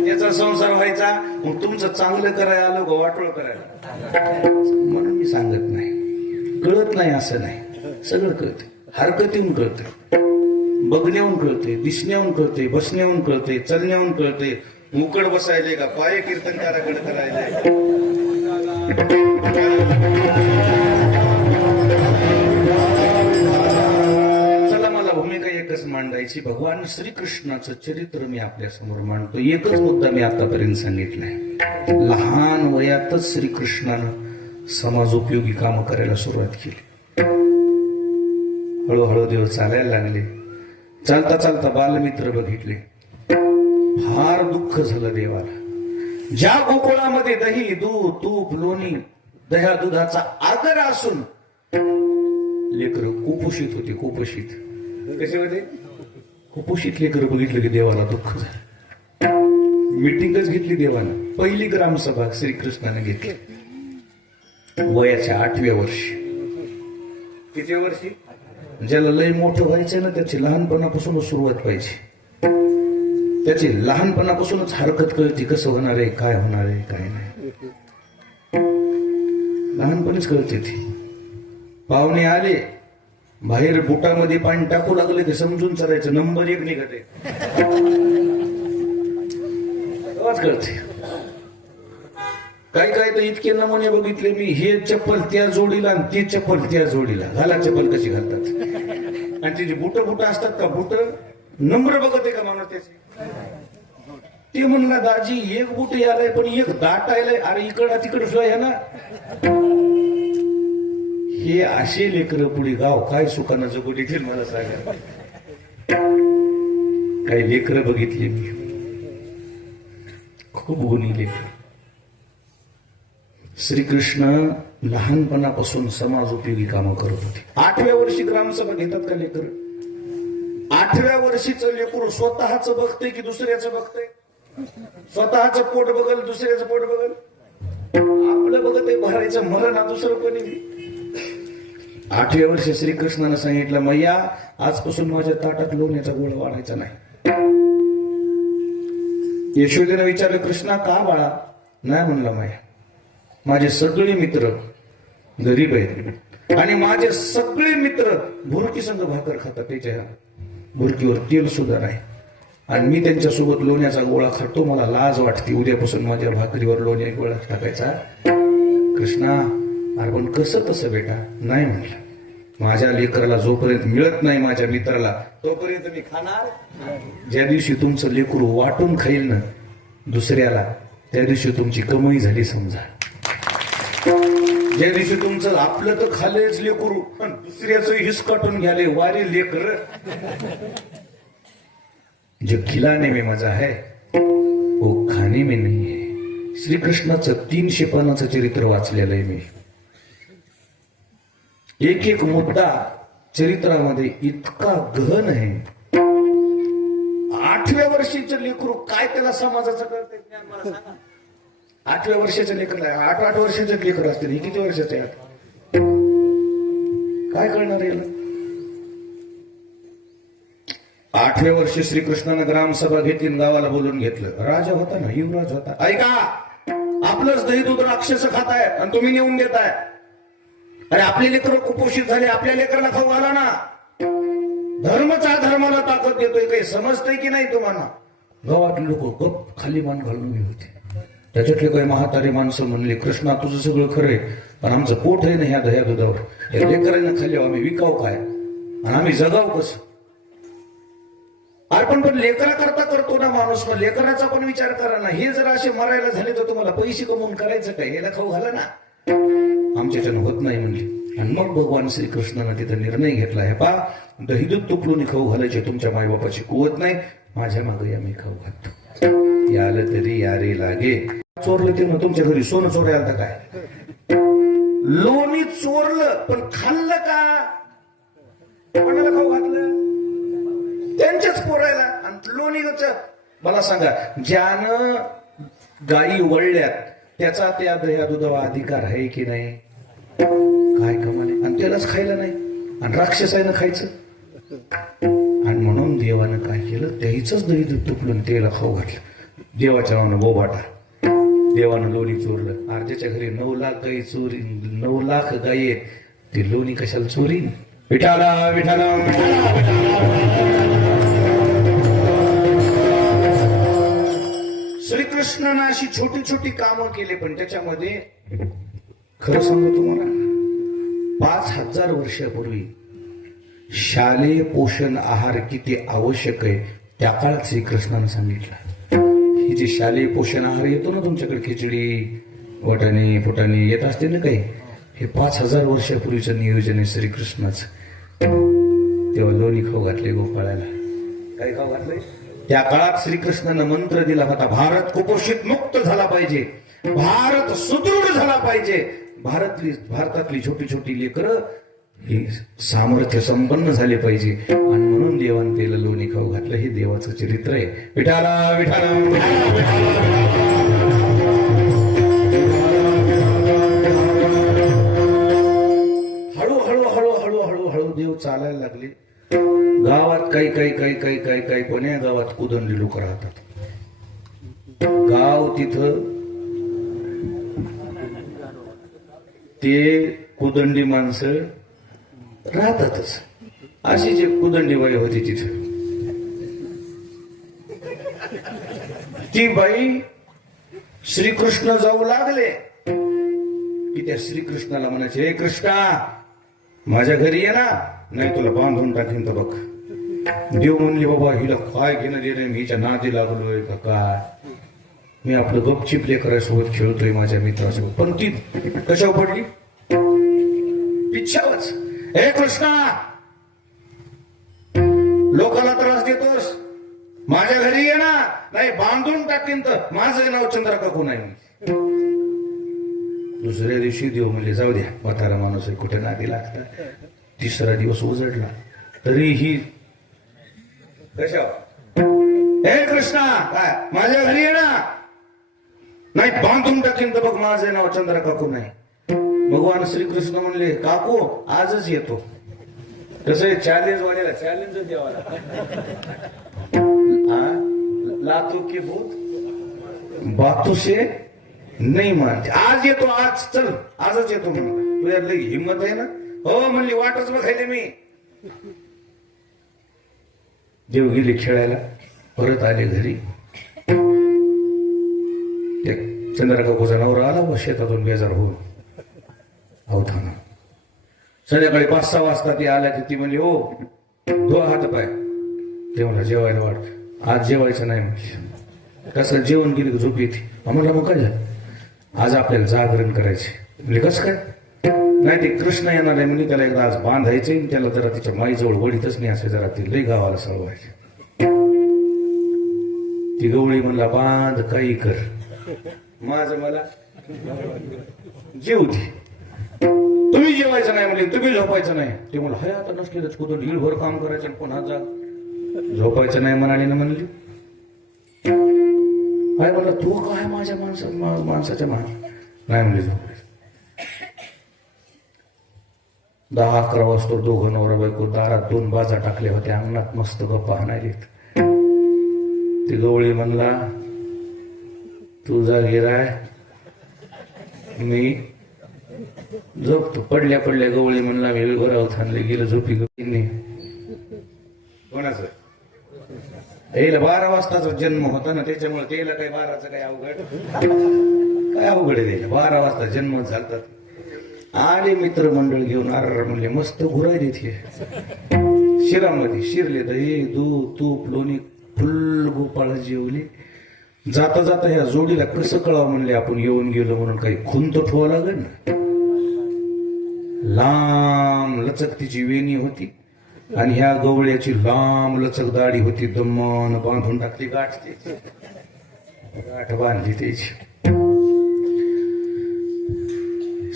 त्याचा संसार व्हायचा. मग तुमचं चांगलं करायला आलं का वाटोळ करायला. म्हणून मी सांगत नाही, कळत नाही असं नाही, सगळं कळतं. हरकतीहून कळते, बघण्याहून कळते, दिसण्याहून कळते, बसण्याहून कळते, चलण्याहून कळते. मुकड बसायले का पाय कीर्तनकाराकडे करायले. मांडायची. भगवान श्रीकृष्णाचं चरित्र मी आपल्या समोर मांडतो. एकच मुद्दा मी आतापर्यंत सांगितलाय. लहान वयातच श्रीकृष्णानं समाजोपयोगी कामं करायला सुरुवात केली. हळूहळू दिवस चालायला लागले. चालता चालता बालमित्र बघितले. फार दुःख झालं देवाला. ज्या गोकुळामध्ये दही, दूध, तूप, लोणी, दह्या दुधाचा आदर असून लेकर कुपोषित होते. कुपोषित कसे होते? कुपोषित लेकर बघितलं की देवाला दुःख झालं. मीटिंगच घेतली देवानं. पहिली ग्रामसभा श्रीकृष्णाने घेतली वयाच्या 8व्या वर्षी. किती वर्षी? ज्याला लय मोठं व्हायचं ना त्याची लहानपणापासूनच सुरुवात पाहिजे. त्याची लहानपणापासूनच हरकत कळते. कसं होणार आहे, काय होणार आहे, काय नाही, लहानपणीच कळते ती. पाहुणे आले, बाहेर बुटामध्ये पाणी टाकू लागले ते समजून चालायचं. नंबर 1 निघते तेव्हाच कळते. काय काय तर इतके नमुने बघितले मी. हे चप्पल त्या जोडीला आणि ती चप्पल त्या जोडीला. घाला चप्पल कशी घालतात. आणि तिची बुट असतात का, बुट नंबर बघत आहे का माणूस त्याचे. ते म्हणला दाजी एक बुट यालाय पण एक दाट आलाय. अरे इकडं तिकडं सुद्धा ना. हे असे लेकर पुढे गाव काय सुखानं जगू देतील मला सांगा. काही लेकर बघितली मी, खूप गुणी लेकर. श्रीकृष्ण लहानपणापासून समाजोपयोगी कामं करत होते. 8व्या वर्षी ग्रामसभा घेतात का लेकर? 8व्या वर्षीचं लेकरू स्वतःच बघतंय की दुसऱ्याचं बघतंय? स्वतःच पोट बघल, दुसऱ्याचं पोट बघल. आपलं बघत आहे भरायचं मरण, हा दुसरं कोणी. 8व्या वर्षी श्रीकृष्णानं सांगितलं, मैया आजपासून माझ्या ताटात लोण्याचा गोळा वाढायचा नाही. यशोदेनं विचारलं, कृष्णा का बाळा? नाही म्हणला मैया, माझे सगळे मित्र गरीब आहेत आणि माझे सगळे मित्र भुरकी संग भाकर खातात. त्याच्या भुरकीवर तेल सुद्धा नाही आणि मी त्यांच्यासोबत लोण्याचा गोळा खातो. मला लाज वाटते. उद्यापासून माझ्या भाकरीवर लोण्या गोळा टाकायचा. कृष्णा अरे पण कसं तसं बेटा? नाही म्हणलं, माझ्या लेकराला जोपर्यंत मिळत नाही माझ्या मित्राला तोपर्यंत मी खाणार. ज्या दिवशी तुमचं लेकरू वाटून खाईल ना दुसऱ्याला, त्या दिवशी तुमची कमाई झाली समजा. ज्या दिवशी तुमचं आपलं तर खाल्लेच लेकरू पण दुसऱ्याचं हिसकाटून घ्याले वारे लेकर. जो खिलाने में मजा है वो खाने में नहीं है. श्रीकृष्णाचं 300 पानाचं चरित्र वाचलेलं आहे मी. एक एक मुद्दा चरित्रामध्ये इतका गहन आहे. 8व्या वर्षीचं लेकरू काय त्याला समाजाचं कळतंय ज्ञान मला सांगा. 8व्या वर्षाचं लेकर आहे. 8 वर्षाचं लेकर असतील. हे किती वर्षाचं आहे आता? काय कळणार याला? 8व्या वर्षी श्रीकृष्णानं ग्रामसभा घेतली, गावाला बोलून घेतलं. राजा होता ना, युवराज होता. ऐका, आपलंच दही दूध राक्षस खाताय आणि तुम्ही नेऊन देताय. अरे आपले लेकर कुपोषित झाले, आपल्या लेकराला खाऊ घाला ना. धर्मचा धर्माला ताकद देतोय. काही समजतंय की नाही तुम्हाला? गावातले लोक गप खाली मान घालून उभी होते. त्याच्यातले काही म्हातारे माणसं म्हणले, कृष्णा तुझं सगळं खरंय पण आमचं पोट आहे ना ह्या दह्या दुधावर. या लेकरांना खाल्ल्यावर आम्ही विकाव काय आणि आम्ही जगाव कसं? अरे पण लेकरा करता करतो ना माणूस. पण लेकराचा पण विचार करा ना. हे जर असे मरायला झाले तर तुम्हाला पैसे कमवून करायचं काय? याला खाऊ घाला ना. आमच्याच्यानं होत नाही म्हणले. आणि मग भगवान श्रीकृष्णानं तिथं निर्णय घेतला आहे, पा दही दूध तुपलून खाऊ घालायचे तुमच्या मायबापाची कुवत नाही, माझ्या मागे आम्ही खाऊ घालतो. याला तरी यारे लागे. चोरलं ते मग तुमच्या घरी सोनं चोरायला आलता काय? लोणी चोरलं पण खाल्लं का? कोणाला खाऊ घातलं? त्यांच्याच पोरायला. आणि लोणीच मला सांगा, ज्यानं गायी वळल्यात त्याचा त्या दह्या दुधावा अधिकार आहे की नाही? काय कमाले. आणि त्यालाच खायला नाही आणि राक्षसायनं खायचं. आणि म्हणून देवानं काय केलं, त्याहीच दही दूध तुपलून त्याला खाऊ घातलं. देवाच्या नावानं बोबाटा. देवानं लोणी चोरलं. अर्ध्याच्या घरी 9 लाख गायी चोरी, 9 लाख गायी आहेत. ती लोणी कशाला चोरी? विठाला विठाला श्रीकृष्णानं अशी छोटी छोटी कामं केली. पण त्याच्यामध्ये खरं सांगू तुम्हाला, 5000 वर्षापूर्वी शालेय पोषण आहार किती आवश्यक आहे त्या काळात श्रीकृष्णानं सांगितलं. ही जी शालेय पोषण आहार येतो ना तुमच्याकडे, खिचडी वाटाणे फुटाणे येत असते ना काही, हे 5000 वर्षापूर्वीचं नियोजन आहे श्रीकृष्णाचं. तेव्हा लोणी खाऊ घातले गोपाळाला. काय खाऊ घातले? त्या काळात श्रीकृष्णानं मंत्र दिला होता, भारत कुपोषित मुक्त झाला पाहिजे, भारत सुदृढ झाला पाहिजे, भारतातली छोटी छोटी लेकरं हे सामर्थ्य संपन्न झाले पाहिजे, आणि म्हणून देवान त्याला लोणी खाऊ घातलं. हे देवाचं चरित्र आहे. विठाला विठाला हळूहळू हळूहळू हळूहळू देव चालायला लागले. गावात काही कोण्या गावात कुदंडी लोक राहतात. गाव तिथं ते कुदंडी माणसं राहतातच. अशी जी कुदंडी बाई होती तिथं, ती बाई श्रीकृष्ण जाऊ लागले की त्या श्रीकृष्णाला म्हणायचे, हे कृष्णा माझ्या घरी ये ना, नाही तुला बांधून टाकेन. तर बघ देव म्हणले, बाबा हिला काय घेणं देणं, मी हिच्या नादी लागलोय का काय, मी आपलं गपचिप लेकरासोबत खेळतोय माझ्या मित्रासोबत. पण ती कशावर पडली? इच्छावच. हे कृष्णा लोकाला त्रास देतोस, माझ्या घरी ये ना, नाही बांधून टाकेन. तर माझं नाव चंद्रकाकू नाही. दुसऱ्या दिवशी देव म्हणले, जाऊ द्या म्हातारा माणूस आहे, कुठे नादी लागतात. तिसरा दिवस उजडला तरीही कशा, हे कृष्णा काय माझ्या घरी ये ना, नाही बांधून टाकेन. तर बघ माझं नाव चंद्रकाकू नाही. भगवान श्रीकृष्ण म्हणले, काकू आजच येतो. कसं चॅलेंज वाल्याला चॅलेंज द्यावाला, लातू की भूत बातू से नाही मानते. आज येतो, आज चल आजच येतो म्हणून. तुझ्यात लई हिंमत आहे ना? हो म्हणली, वाटच बघायले मी. देव गेले खेळायला, परत आले घरी. चंद्रकाकूचा नवरा आला व शेतातून बेजार होऊन अवधाना. संध्याकाळी 5-6 वाजता ती आल्या की ती म्हणली, हो धुवा हात पाय. ते म्हणा जेवायला वाटत, आज जेवायचं नाही म्हणजे. कसं जेवण गेली झोप येते. आम्हाला मग काय झालं, आज आपल्याला जागरण करायचे. म्हणजे कसं काय? नाही ते कृष्ण येणार आहे म्हणजे त्याला एकदा आज बांधायचे, त्याला जरा तिच्या माईजवळ वडीतच नाही असे, जरा ती लई गावाला सळवायचे. ती गवळी म्हणला, बांध काही कर, माझं मला जेव दे. तुम्ही जेवायचं नाही म्हणजे, तुम्ही झोपायचं नाही. ते मला हाय आता नसलेलंच कुठं ढीळभर काम करायचं, पुन्हा जा झोपायचं नाही म्हणाली ना म्हणली. काय म्हणलं, तू काय माझ्या माणसाच्या नाही म्हणजे झोपायचं. 10-11 वाजता दोघं नवरा बायको दारात 2 बाजा टाकल्या होत्या, अंगणात मस्त गप्पा हाणायलेत. ती गवळी म्हणला, तू जा गिराय, मी झोपतो. पडल्या गवळी म्हणला, मी बराव थांबले, गेलं झोपी. कोणाचं? याला 12 वाजताचा जन्म होता ना, त्याच्यामुळे त्याला काही 12चं काही अवघड आहे. 12 वाजता जन्म झालतात. आले मित्रमंडळ घेऊन, आर म्हणले मस्त घुराय देते शिरामध्ये, शिरले दही दूध तूप लोणी फुल गोपाळ जेवली. जाता जाता ह्या जोडीला कसं कळावं म्हणले, आपण येऊन गेलो म्हणून काही खुंत ठेवा लागेल ना. लांब लचक तिची वेणी होती आणि ह्या गवळ्याची लांब लचक दाढी होती. दमन बांधून टाकली गाठ, त्याची गाठ बांधली त्याची.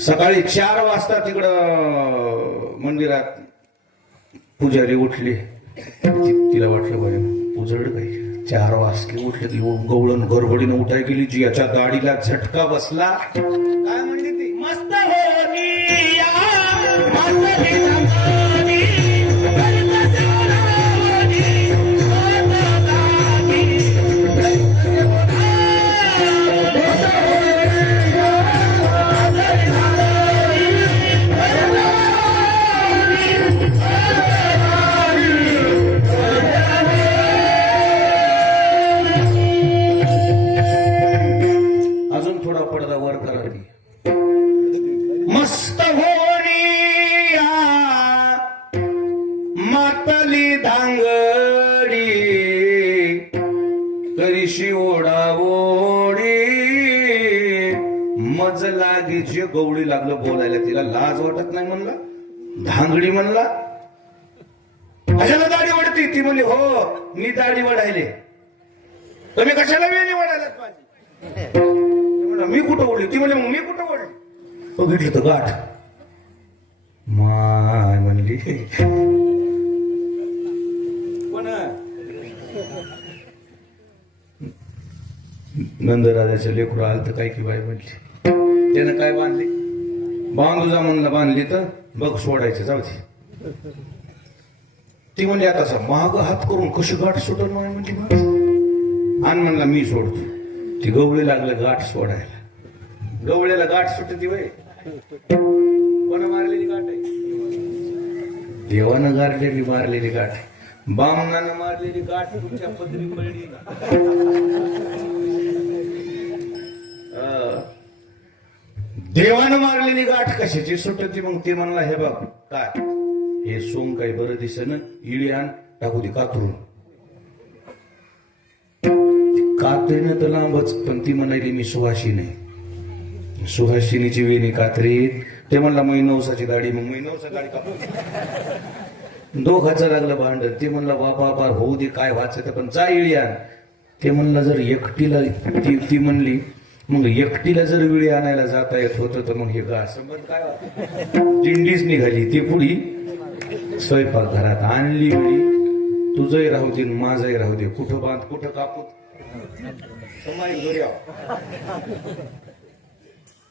सकाळी 4 वाजता तिकडं मंदिरात पुजारी उठले. तिला वाटलं बाई उजड काही. 4 वाजता उठले की गवळण गडबडीनं उठाय गेली. जी याच्या दाढीला झटका बसला. काय म्हणली ती? मस्त होनी मारली धांगडी करीशी ओढाओढी मज लागे जे गवळी लागलं बोलायला तिला लाज वाटत नाही म्हणला धांगडी म्हणला कशाला दाढी वाढती ती म्हणली हो मी दाढी वाढायले तुम्ही कशाला वेणी वाढायलात माझी मी कुठं ओढली ती म्हणली मग मी कुठं ओढली बघितली तर गाठ माय म्हणली पण नंदराजाच्या लेकरू आलं तर काय की बाई म्हणली त्यानं काय बांधली बांधू जा म्हणलं बांधली तर बघ सोडायचं जाऊ दे ती म्हणली आता असं महाग हात करून कशी गाठ सुटल म्हणली आण म्हणला मी सोडतो ती गवळी लागलं गाठ सोडायला गवळ्याला गाठ सुटती वय कोणा मारलेली गाठ आहे देवानं मारलेली गाठ बामणानं मारलेली गाठ तुमच्या पदरी पडली देवानं मारलेली गाठ कशाची सुटती मग ते म्हणला हे बघ काय हे सोंग काही बरं दिसेना इळी आण टाकू दे कातरून कात्रीनं तर लांबच पण ती म्हणाली मी सुहासिनी सुहासिनीची वेणी कात्रीत ते म्हणला मै नवसाची दाढी मग मै नवसा दाढी कापू दोघाचं लागलं भांडण ते म्हणलं बाबा बार होऊ दे काय व्हायचं पण जा इळी आण ते म्हणलं जर एकटीला ती म्हणली मग एकटीला जर विळी आणायला जाता येत होतं तर मग हे गा संबंध काय दिंडीच निघाली ती पुढी स्वयंपाक घरात आणली विळी तुझंही राहू दे माझंही राहू दे कुठं बांध कुठं कापू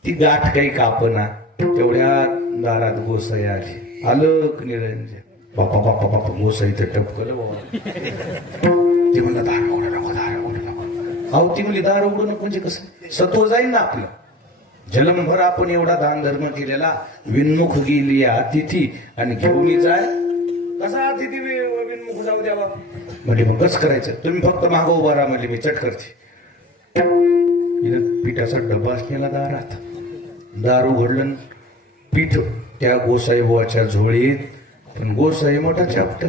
ती गाठ काही कापना तेवढ्या दारात गोसाई आली आलक निरंजन बापा बापा बापा गोसाई तर टपकलं बाबा ती म्हणलं दार उघडू नको दार उघडू नको अहो ती म्हणली दार उघडू नको म्हणजे कसं सत्व जाईल ना आपलं जन्मभर आपण एवढा दान धर्म केलेला विनमुख गेली अतिथी आणि घेऊन जाय कसा अतिथी विनमुख जाऊ द्यावा म्हणजे मग कसं करायचं तुम्ही फक्त मागं उभा राहा म्हणजे मी चट करते पिठाचा डब्बा केला दारात दार उघडलं पीठ त्या गोसाईबाच्या झोळीत पण गोसाई मोठा चॅप्टर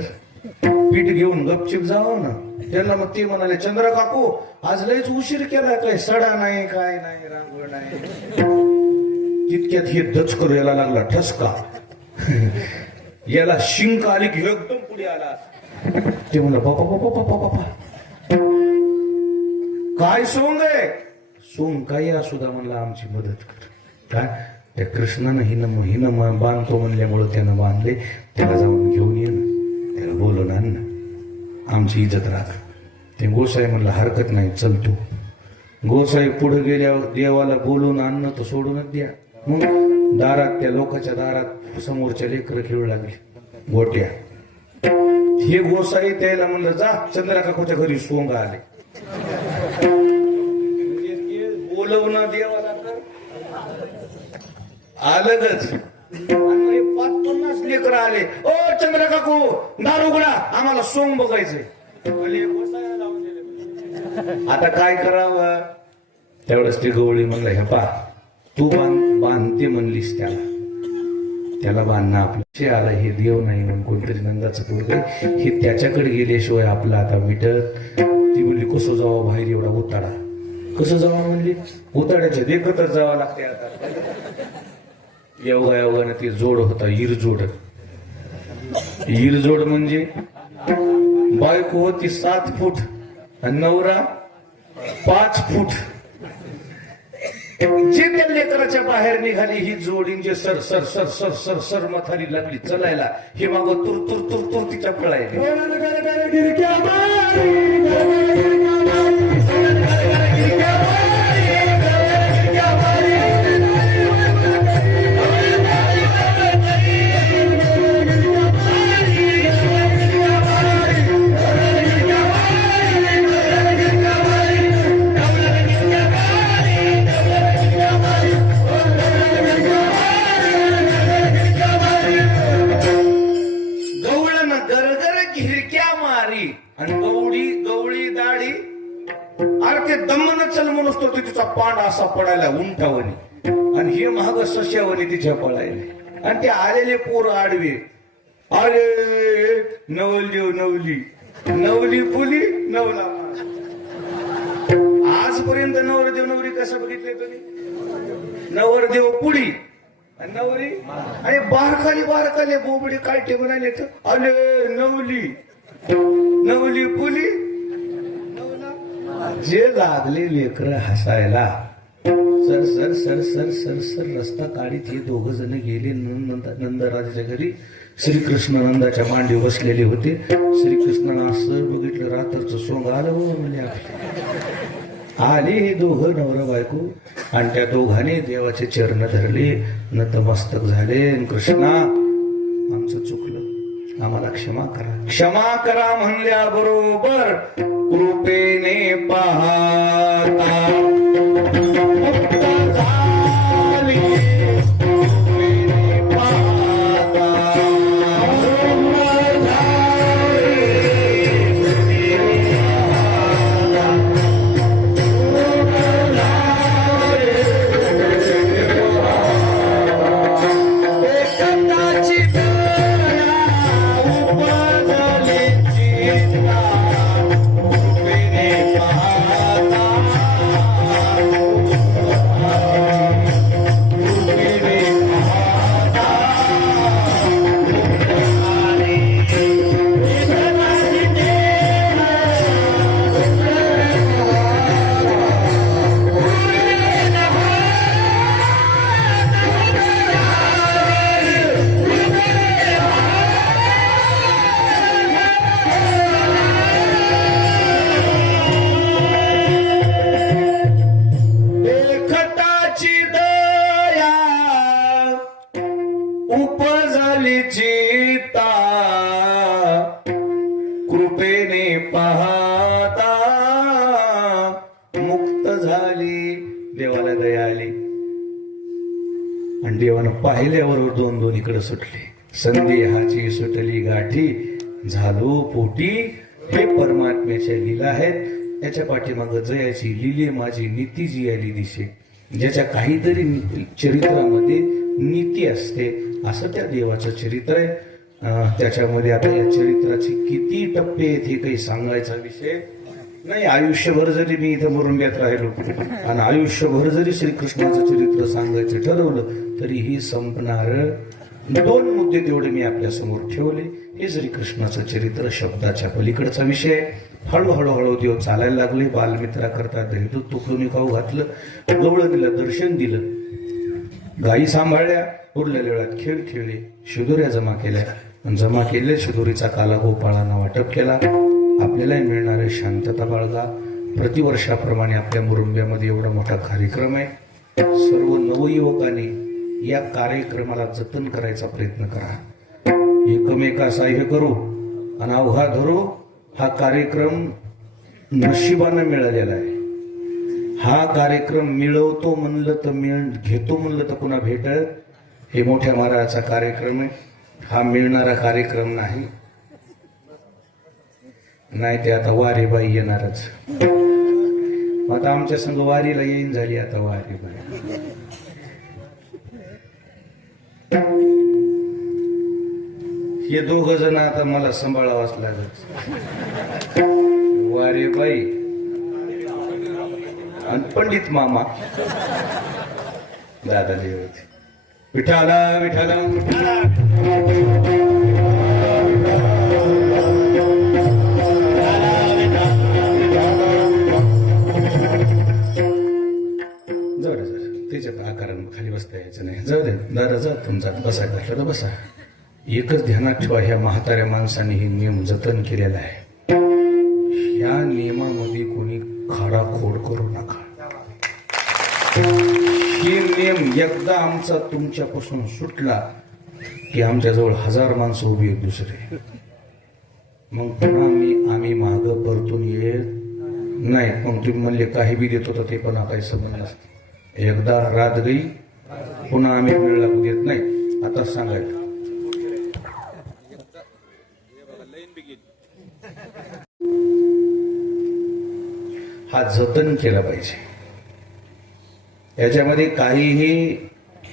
पीठ घेऊन गपचिप जावं ना त्यांना मग ते म्हणाले चंद्र काकू आज लयच उशीर केला काय सडा नाही काय नाही रांगोळ नाही तितक्यात हे दचकर यायला लागला ठसका याला शिंक आली की एकदम पुढे आला ते म्हणलं बापा बापा बापा बापा काय सोंग आहे सोंग काही असू द्या म्हणलं आमची मदत कर काय त्या कृष्णानं हिनं बांधतो म्हणल्यामुळं त्यानं बांधले त्याला जाऊन घेऊन ये ना त्याला बोलून आण ना आमची इज्जत राख ते गोसाई म्हणलं हरकत नाही चल तू गोसाई पुढे गेल्यावर देवाला बोलून आणणं तर सोडूनच द्या मग दारात त्या लोकांच्या दारात समोरच्या लेकर खेळू लागले गोट्या हे गोसाई त्याला म्हणलं जा चंद्रा काकूच्या घरी सोंग आले बोलवणं देवाला तर आलंच 50 लेकर आले ओ चंद्रा काकू दार उघडा आम्हाला सोंग बघायचंय आता काय करावं तेवढंच ते गवळी म्हणलं हे पा तू बांधते म्हणलीस त्याला बांधणं आपलं आला हे देव नाही म्हणून कोणतरी नंदाचं पोरग हे त्याच्याकडे गेल्याशिवाय आपलं आता मिटत ती म्हणली कसं जावं बाहेर एवढा उताडा कसं जावं म्हणली उताड्याच्या देखतच जावं लागते आता योगायोगानं ते जोड होता हिरजोड म्हणजे बायको होती 7 फूट आणि नवरा 5 फूट जे त्या लेकराच्या बाहेर निघाली ही जोडी जे sir sir sir sir sir sir मथारी लागली चलायला हे माग तुर तुर तुर तुर तिच्या पळायली तिचा पांड असा पडायला उंटावणी आणि हे महाग सस्यावणी तिच्या पळायले आणि ते आलेले पोर आडवे अरे नवली नवली नवली पुली नवला मास. आजपर्यंत नवरदेव नवरी कसं बघितले तुम्ही? नवरदेव पुडी आणि नवरी आणि बारकाले बोबडे कालटे म्हणाले तर अरे नवली नवली पुली नवला. जे लागले लेकर हसायला sir sir sir sir sir sir रस्ता काढीत हे दोघ जण गेले नंदराजाच्या घरी. श्रीकृष्ण नंदाच्या मांडी बसलेले होते. श्रीकृष्णानं असं बघितलं, रात्रचं सोंग आलं हो म्हणजे आले हे दोघं नवरा बायको आणि त्या दोघांनी देवाचे चरण धरले, नतमस्तक झाले. कृष्णा आमचं चुकलं, आम्हाला क्षमा करा क्षमा करा म्हणल्या बरोबर कृपेने पाहता उपजली चिता कृपेने पाहता मुक्त झाली. देवाला दया आली आणि देवानं पाहिल्यावर दोन दोन इकडे सुटले. संदेहाची सुटली गाठी झालो पोटी, हे परमात्म्याच्या लीला आहेत. त्याच्या पाठीमाग जयाची लिली माझी नीती जी आली दिसे. ज्याच्या काहीतरी चरित्रामध्ये नीती असते असं त्या देवाचं चरित्र आहे. त्याच्यामध्ये आता या चरित्राचे किती टप्पे आहेत हे काही सांगायचा विषय नाही. आयुष्यभर जरी मी इथं मुरुंब्यात राहिलो आणि आयुष्यभर जरी श्रीकृष्णाचं चरित्र सांगायचं ठरवलं तरीही संपणार. दोन मुद्दे तेवढे मी आपल्या समोर ठेवले. हे श्रीकृष्णाचं चरित्र शब्दाच्या पलीकडचा विषय. हळूहळू देव चालायला लागले. बालमित्रा करता दहीदूत तुकडून खाऊ घातलं, गवळणीला दर्शन दिलं, गायी सांभाळल्या, उरलेल्या वेळात खेळ खेळले, शिदोऱ्या जमा केल्या. जमा केले शिदोरीचा काला गोपाळांना वाटप केला. आपल्यालाही मिळणारे शांतता बाळगा. प्रतिवर्षाप्रमाणे आपल्या मुरुंब्यामध्ये एवढा मोठा कार्यक्रम आहे. सर्व नवयुवकांनी या कार्यक्रमाला जतन करायचा प्रयत्न करा. एकमेका सहाय्य करू आणि अवघा धरू. हा कार्यक्रम नशिबानं मिळालेला आहे. हा कार्यक्रम मिळवतो म्हणलं तर घेतो म्हणलं तर पुन्हा भेटत. हे मोठ्या महाराजाचा कार्यक्रम आहे. हा मिळणारा कार्यक्रम नाही. ते आता वारीबाई येणारच. आता आमच्या संग वारीला येईन झाली आता वारीबाई. हे दोघ जण आता मला सांभाळावाच लागत. वारीबाई आणि पंडित मामा दादा देवते. विठाला विठाला विठाला. जाऊ दे सर, त्याच्यात आकारानं खाली बसता यायचं नाही. जाऊ दे दादा, जा तुमचा बसा घातलं तर बसा. एकच ध्यानात ठेवा, ह्या म्हाताऱ्या माणसाने हे नियम जतन केलेला आहे. ह्या नियमामध्ये कोणी खाडाखोड करू नका. हे नियम एकदा आमचा तुमच्यापासून सुटला की आमच्याजवळ 1000 माणसं उभी आहेत दुसरे. मग पुन्हा आम्ही माग परतून येत नाही. मग तुम्ही म्हणले काही बी देत होतं ते पण काही संबंध नसतं. एकदा रात गई पुन्हा आम्ही वेळ लागू देत नाही. आता सांगायचं हा जतन केला पाहिजे. याच्यामध्ये काहीही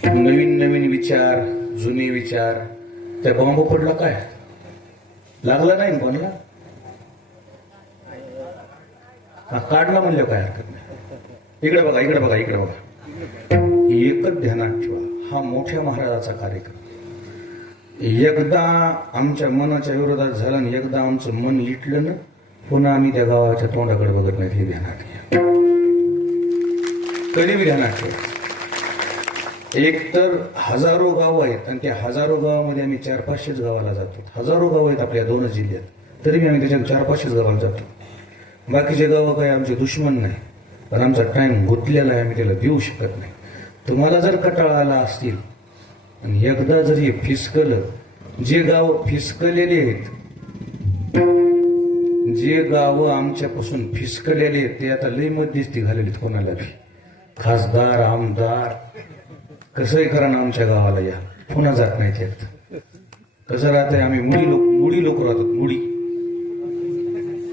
नवीन नवीन विचार, जुने विचार त्या बॉम्ब पडला काय लागला नाही कोणला काढला म्हणलं काय हरकत नाही. इकडे बघा इकडे बघा इकडे बघा. एकच ध्यानात ठेवा, हा मोठ्या महाराजाचा कार्यक्रम. एकदा आमच्या मनाच्या विरोधात झाला आणि एकदा आमचं मन इटलं ना, पुन्हा आम्ही त्या गावाच्या तोंडाकडे बघत नाही. हे ध्यानात घ्या, कधी बी ध्यानात ठेवा. एक तर हजारो गाव आहेत आणि त्या हजारो गावामध्ये आम्ही 400-500 गावाला जातो. हजारो गाव आहेत आपल्या 2 जिल्ह्यात, तरी बी आम्ही त्याच्यात 400-500 गावाला जातो. बाकीचे गावं काही आमचे दुश्मन नाही, पण आमचा टाइम गुंतलेला आहे, आम्ही त्याला देऊ शकत नाही. तुम्हाला जर कटाळा आला असतील आणि एकदा जर हे फिसकलं, जे गाव फिसकलेले आहेत, जे गाव आमच्यापासून फिसकलेले आहेत ते आता लई मध्यस्थी घालेलीत कोणाला बी. खासदार आमदार कसंही करा ना आमच्या गावाला या, पुन्हा जात नाही त्यात. कसं राहतंय, आम्ही मुडी लोक राहतो. मुडी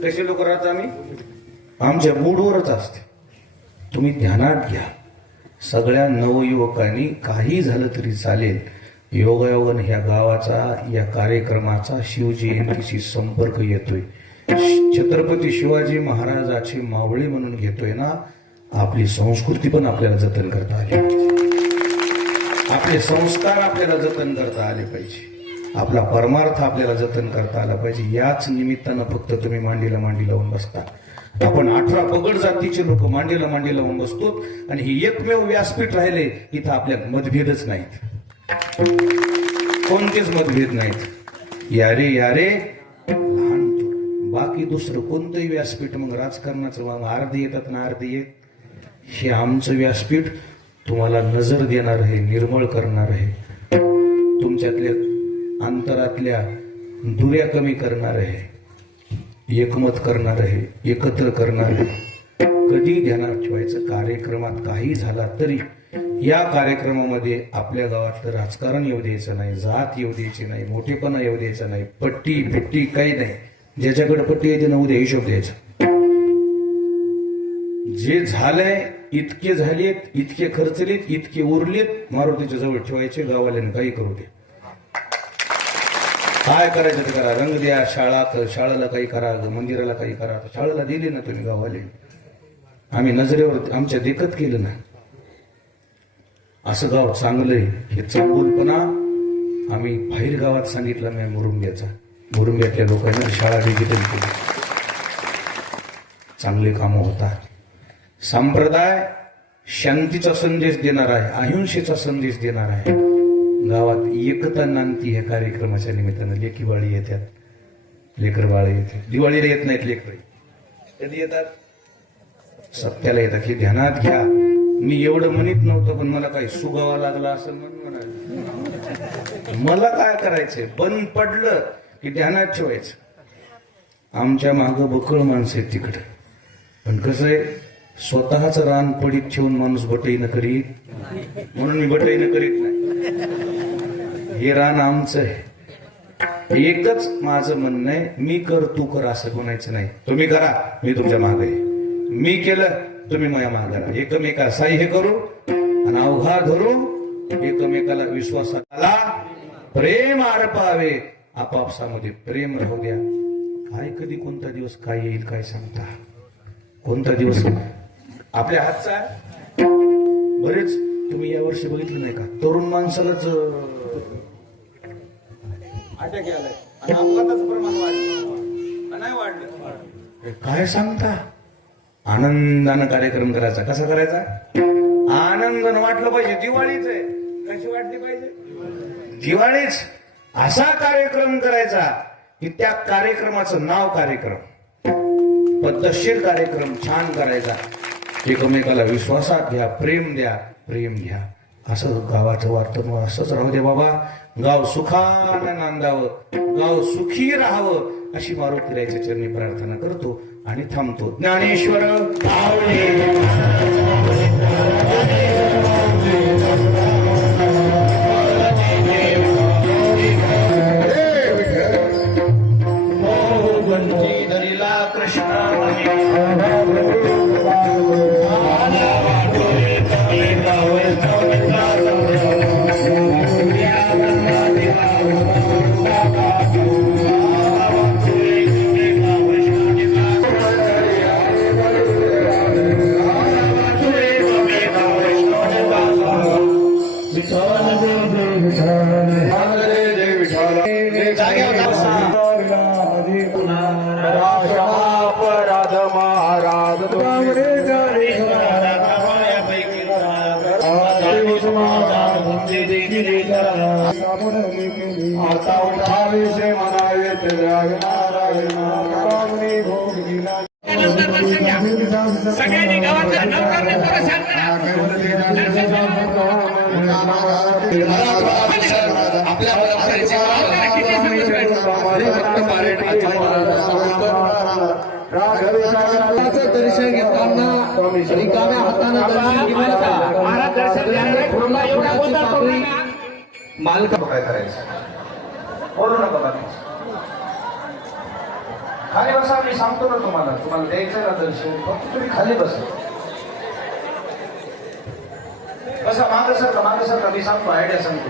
कसे लोक राहतो आम्ही, आमच्या मूडवरच असते. तुम्ही ध्यानात घ्या, सगळ्या नवयुवकांनी काही झालं तरी चालेल, योगायोगाने ह्या गावाचा, या कार्यक्रमाचा शिवजयंतीशी संपर्क येतोय. छत्रपती शिवाजी महाराजाची मावळी म्हणून घेतोय ना, आपली संस्कृती पण आपल्याला जतन करता आली पाहिजे, आपले संस्कार आपल्याला जतन करता आले पाहिजे, आपला परमार्थ आपल्याला जतन करता आला पाहिजे. याच निमित्तानं फक्त तुम्ही मांडीला मांडी लावून बसता. आपण 18 पगड जातीचे लोक मांडीला मांडी लावून बसतो आणि हे एकमेव व्यासपीठ राहिले इथं आपल्यात मतभेदच नाहीत, कोणतेच मतभेद नाहीत. यारे यारे लहान बाकी दुसरं कोणतंही व्यासपीठ मग राजकारणाचं मग अर्धे येतात ना अर्धे येत. हे आमचं व्यासपीठ तुम्हाला नजर देणार आहे, निर्मळ करणार आहे, तुमच्यातल्या अंतरातल्या दुऱ्या कमी करणार आहे, एकमत करणार आहे, एकत्र करणार आहे. कधी ध्यानात ठेवायचं, कार्यक्रमात काही झाला तरी या कार्यक्रमामध्ये आपल्या गावातलं राजकारण येऊ द्यायचं नाही, जात येऊ द्यायची नाही, मोठेपणा येऊ द्यायचा नाही, पट्टी फिट्टी काही नाही. ज्याच्याकडे पट्टी येते ना उद्या हिशोब द्यायचा. जे झालंय इतके झालेत, इतके खर्चलेत, इतके उरलेत, मारुतीच्या जवळ ठेवायचे. गावाल्याने काही करू दे, काय करायचं ते करा, रंग द्या, शाळेला काही करा, मंदिराला काही करा. शाळेला दिले ना तुम्ही गावाले, आम्ही नजरेवर आमच्या देखत केलं ना. असं गाव चांगलंय हे चांगुलपणा आम्ही बाहेर गावात सांगितलं नाही. मुरुंब्यातल्या लोकांनी शाळा डिजिटल केली, चांगले कामं होतात. संप्रदाय शांतीचा संदेश देणार आहे, अहिंसेचा संदेश देणार आहे. गावात एकता नांदती ह्या कार्यक्रमाच्या निमित्तानं. लेकीबाळी येतात, लेकर बाळे येते. दिवाळीला येत नाहीत लेकर, कधी येतात, सप्त्याला येतात. हे ध्यानात घ्या. मी एवढं म्हणत नव्हतं, पण मला काही सुगावा लागला असं म्हणाल. मला काय करायचंय, बंद पडलं की ध्यानात ठेवायचं. आमच्या मागं बकळ माणसं आहेत तिकडं, पण कसं आहे, स्वतःच रान पडीत ठेवून माणूस बटईनं करीत, म्हणून मी बटईनं करीत नाही. हे रान आमचं आहे. एकच माझं म्हणणं आहे, मी कर तू कर असं म्हणायचं नाही. तुम्ही करा, मी तुमच्या मागे आहे. मी केलं, तुम्ही माझ्या मागे राहा. एकमेका साह्य करू आणि अवघा धरू, एकमेकाला विश्वासाला प्रेम अर्पावे. आपापसामध्ये प्रेम राहू द्या. काय कधी कोणता दिवस काय येईल काय सांगता, कोणता दिवस आपल्या हातचा आहे. बरेच तुम्ही यावर्षी बघितलं नाही का, तरुण माणसालाच अटॅक आलाय आणि अपघाताचं प्रमाण वाढलं, नाही वाढलं. काय सांगता, आनंदानं कार्यक्रम करायचा. कसा करायचा, आनंदानं वाटलं पाहिजे. दिवाळीच आहे, कशी वाटली पाहिजे, दिवाळीच. असा कार्यक्रम करायचा की त्या कार्यक्रमाचं नाव कार्यक्रम, पद्धतशीर कार्यक्रम छान करायचा. एकमेकाला विश्वासात घ्या, प्रेम द्या, प्रेम घ्या. असं गावाचं वार्तांवर असंच राहू दे बाबा. गाव सुखानं नांदावं, गाव सुखी राहावं, अशी मारुतीरायाच्या चरणी प्रार्थना करतो आणि थांबतो. ज्ञानेश्वर धरिला कृष्ण अपराध महाराज आता उठावे श्री म्हणावे सगळ्यांनी गावातल्या नौकरांनी थोडं शांत राहा. आपल्या परंपरेचे दर्शन घेताना रिकाम्या हाताने दर्शन घेण्याचा महाराज दर्शन द्यायला थांबा, एवढा गोंधळ करू नका. मालका काय करायचं बोलू नका बाकी खाली बसा मी सांगतो ना तुम्हाला द्यायचं ना दर्शन फक्त तुम्ही खाली बसा मागं सरका मी सांगतो आयडिया सांगतो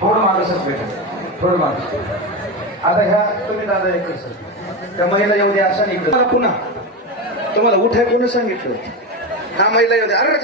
थोडं मागं सर भेटेल थोडं मागं आता ह्या तुम्ही दादा एक सर त्या महिला येऊ द्या अशा निघतो पुन्हा तुम्हाला उठाय कोणी सांगितलं हा महिला येऊ द्या अरे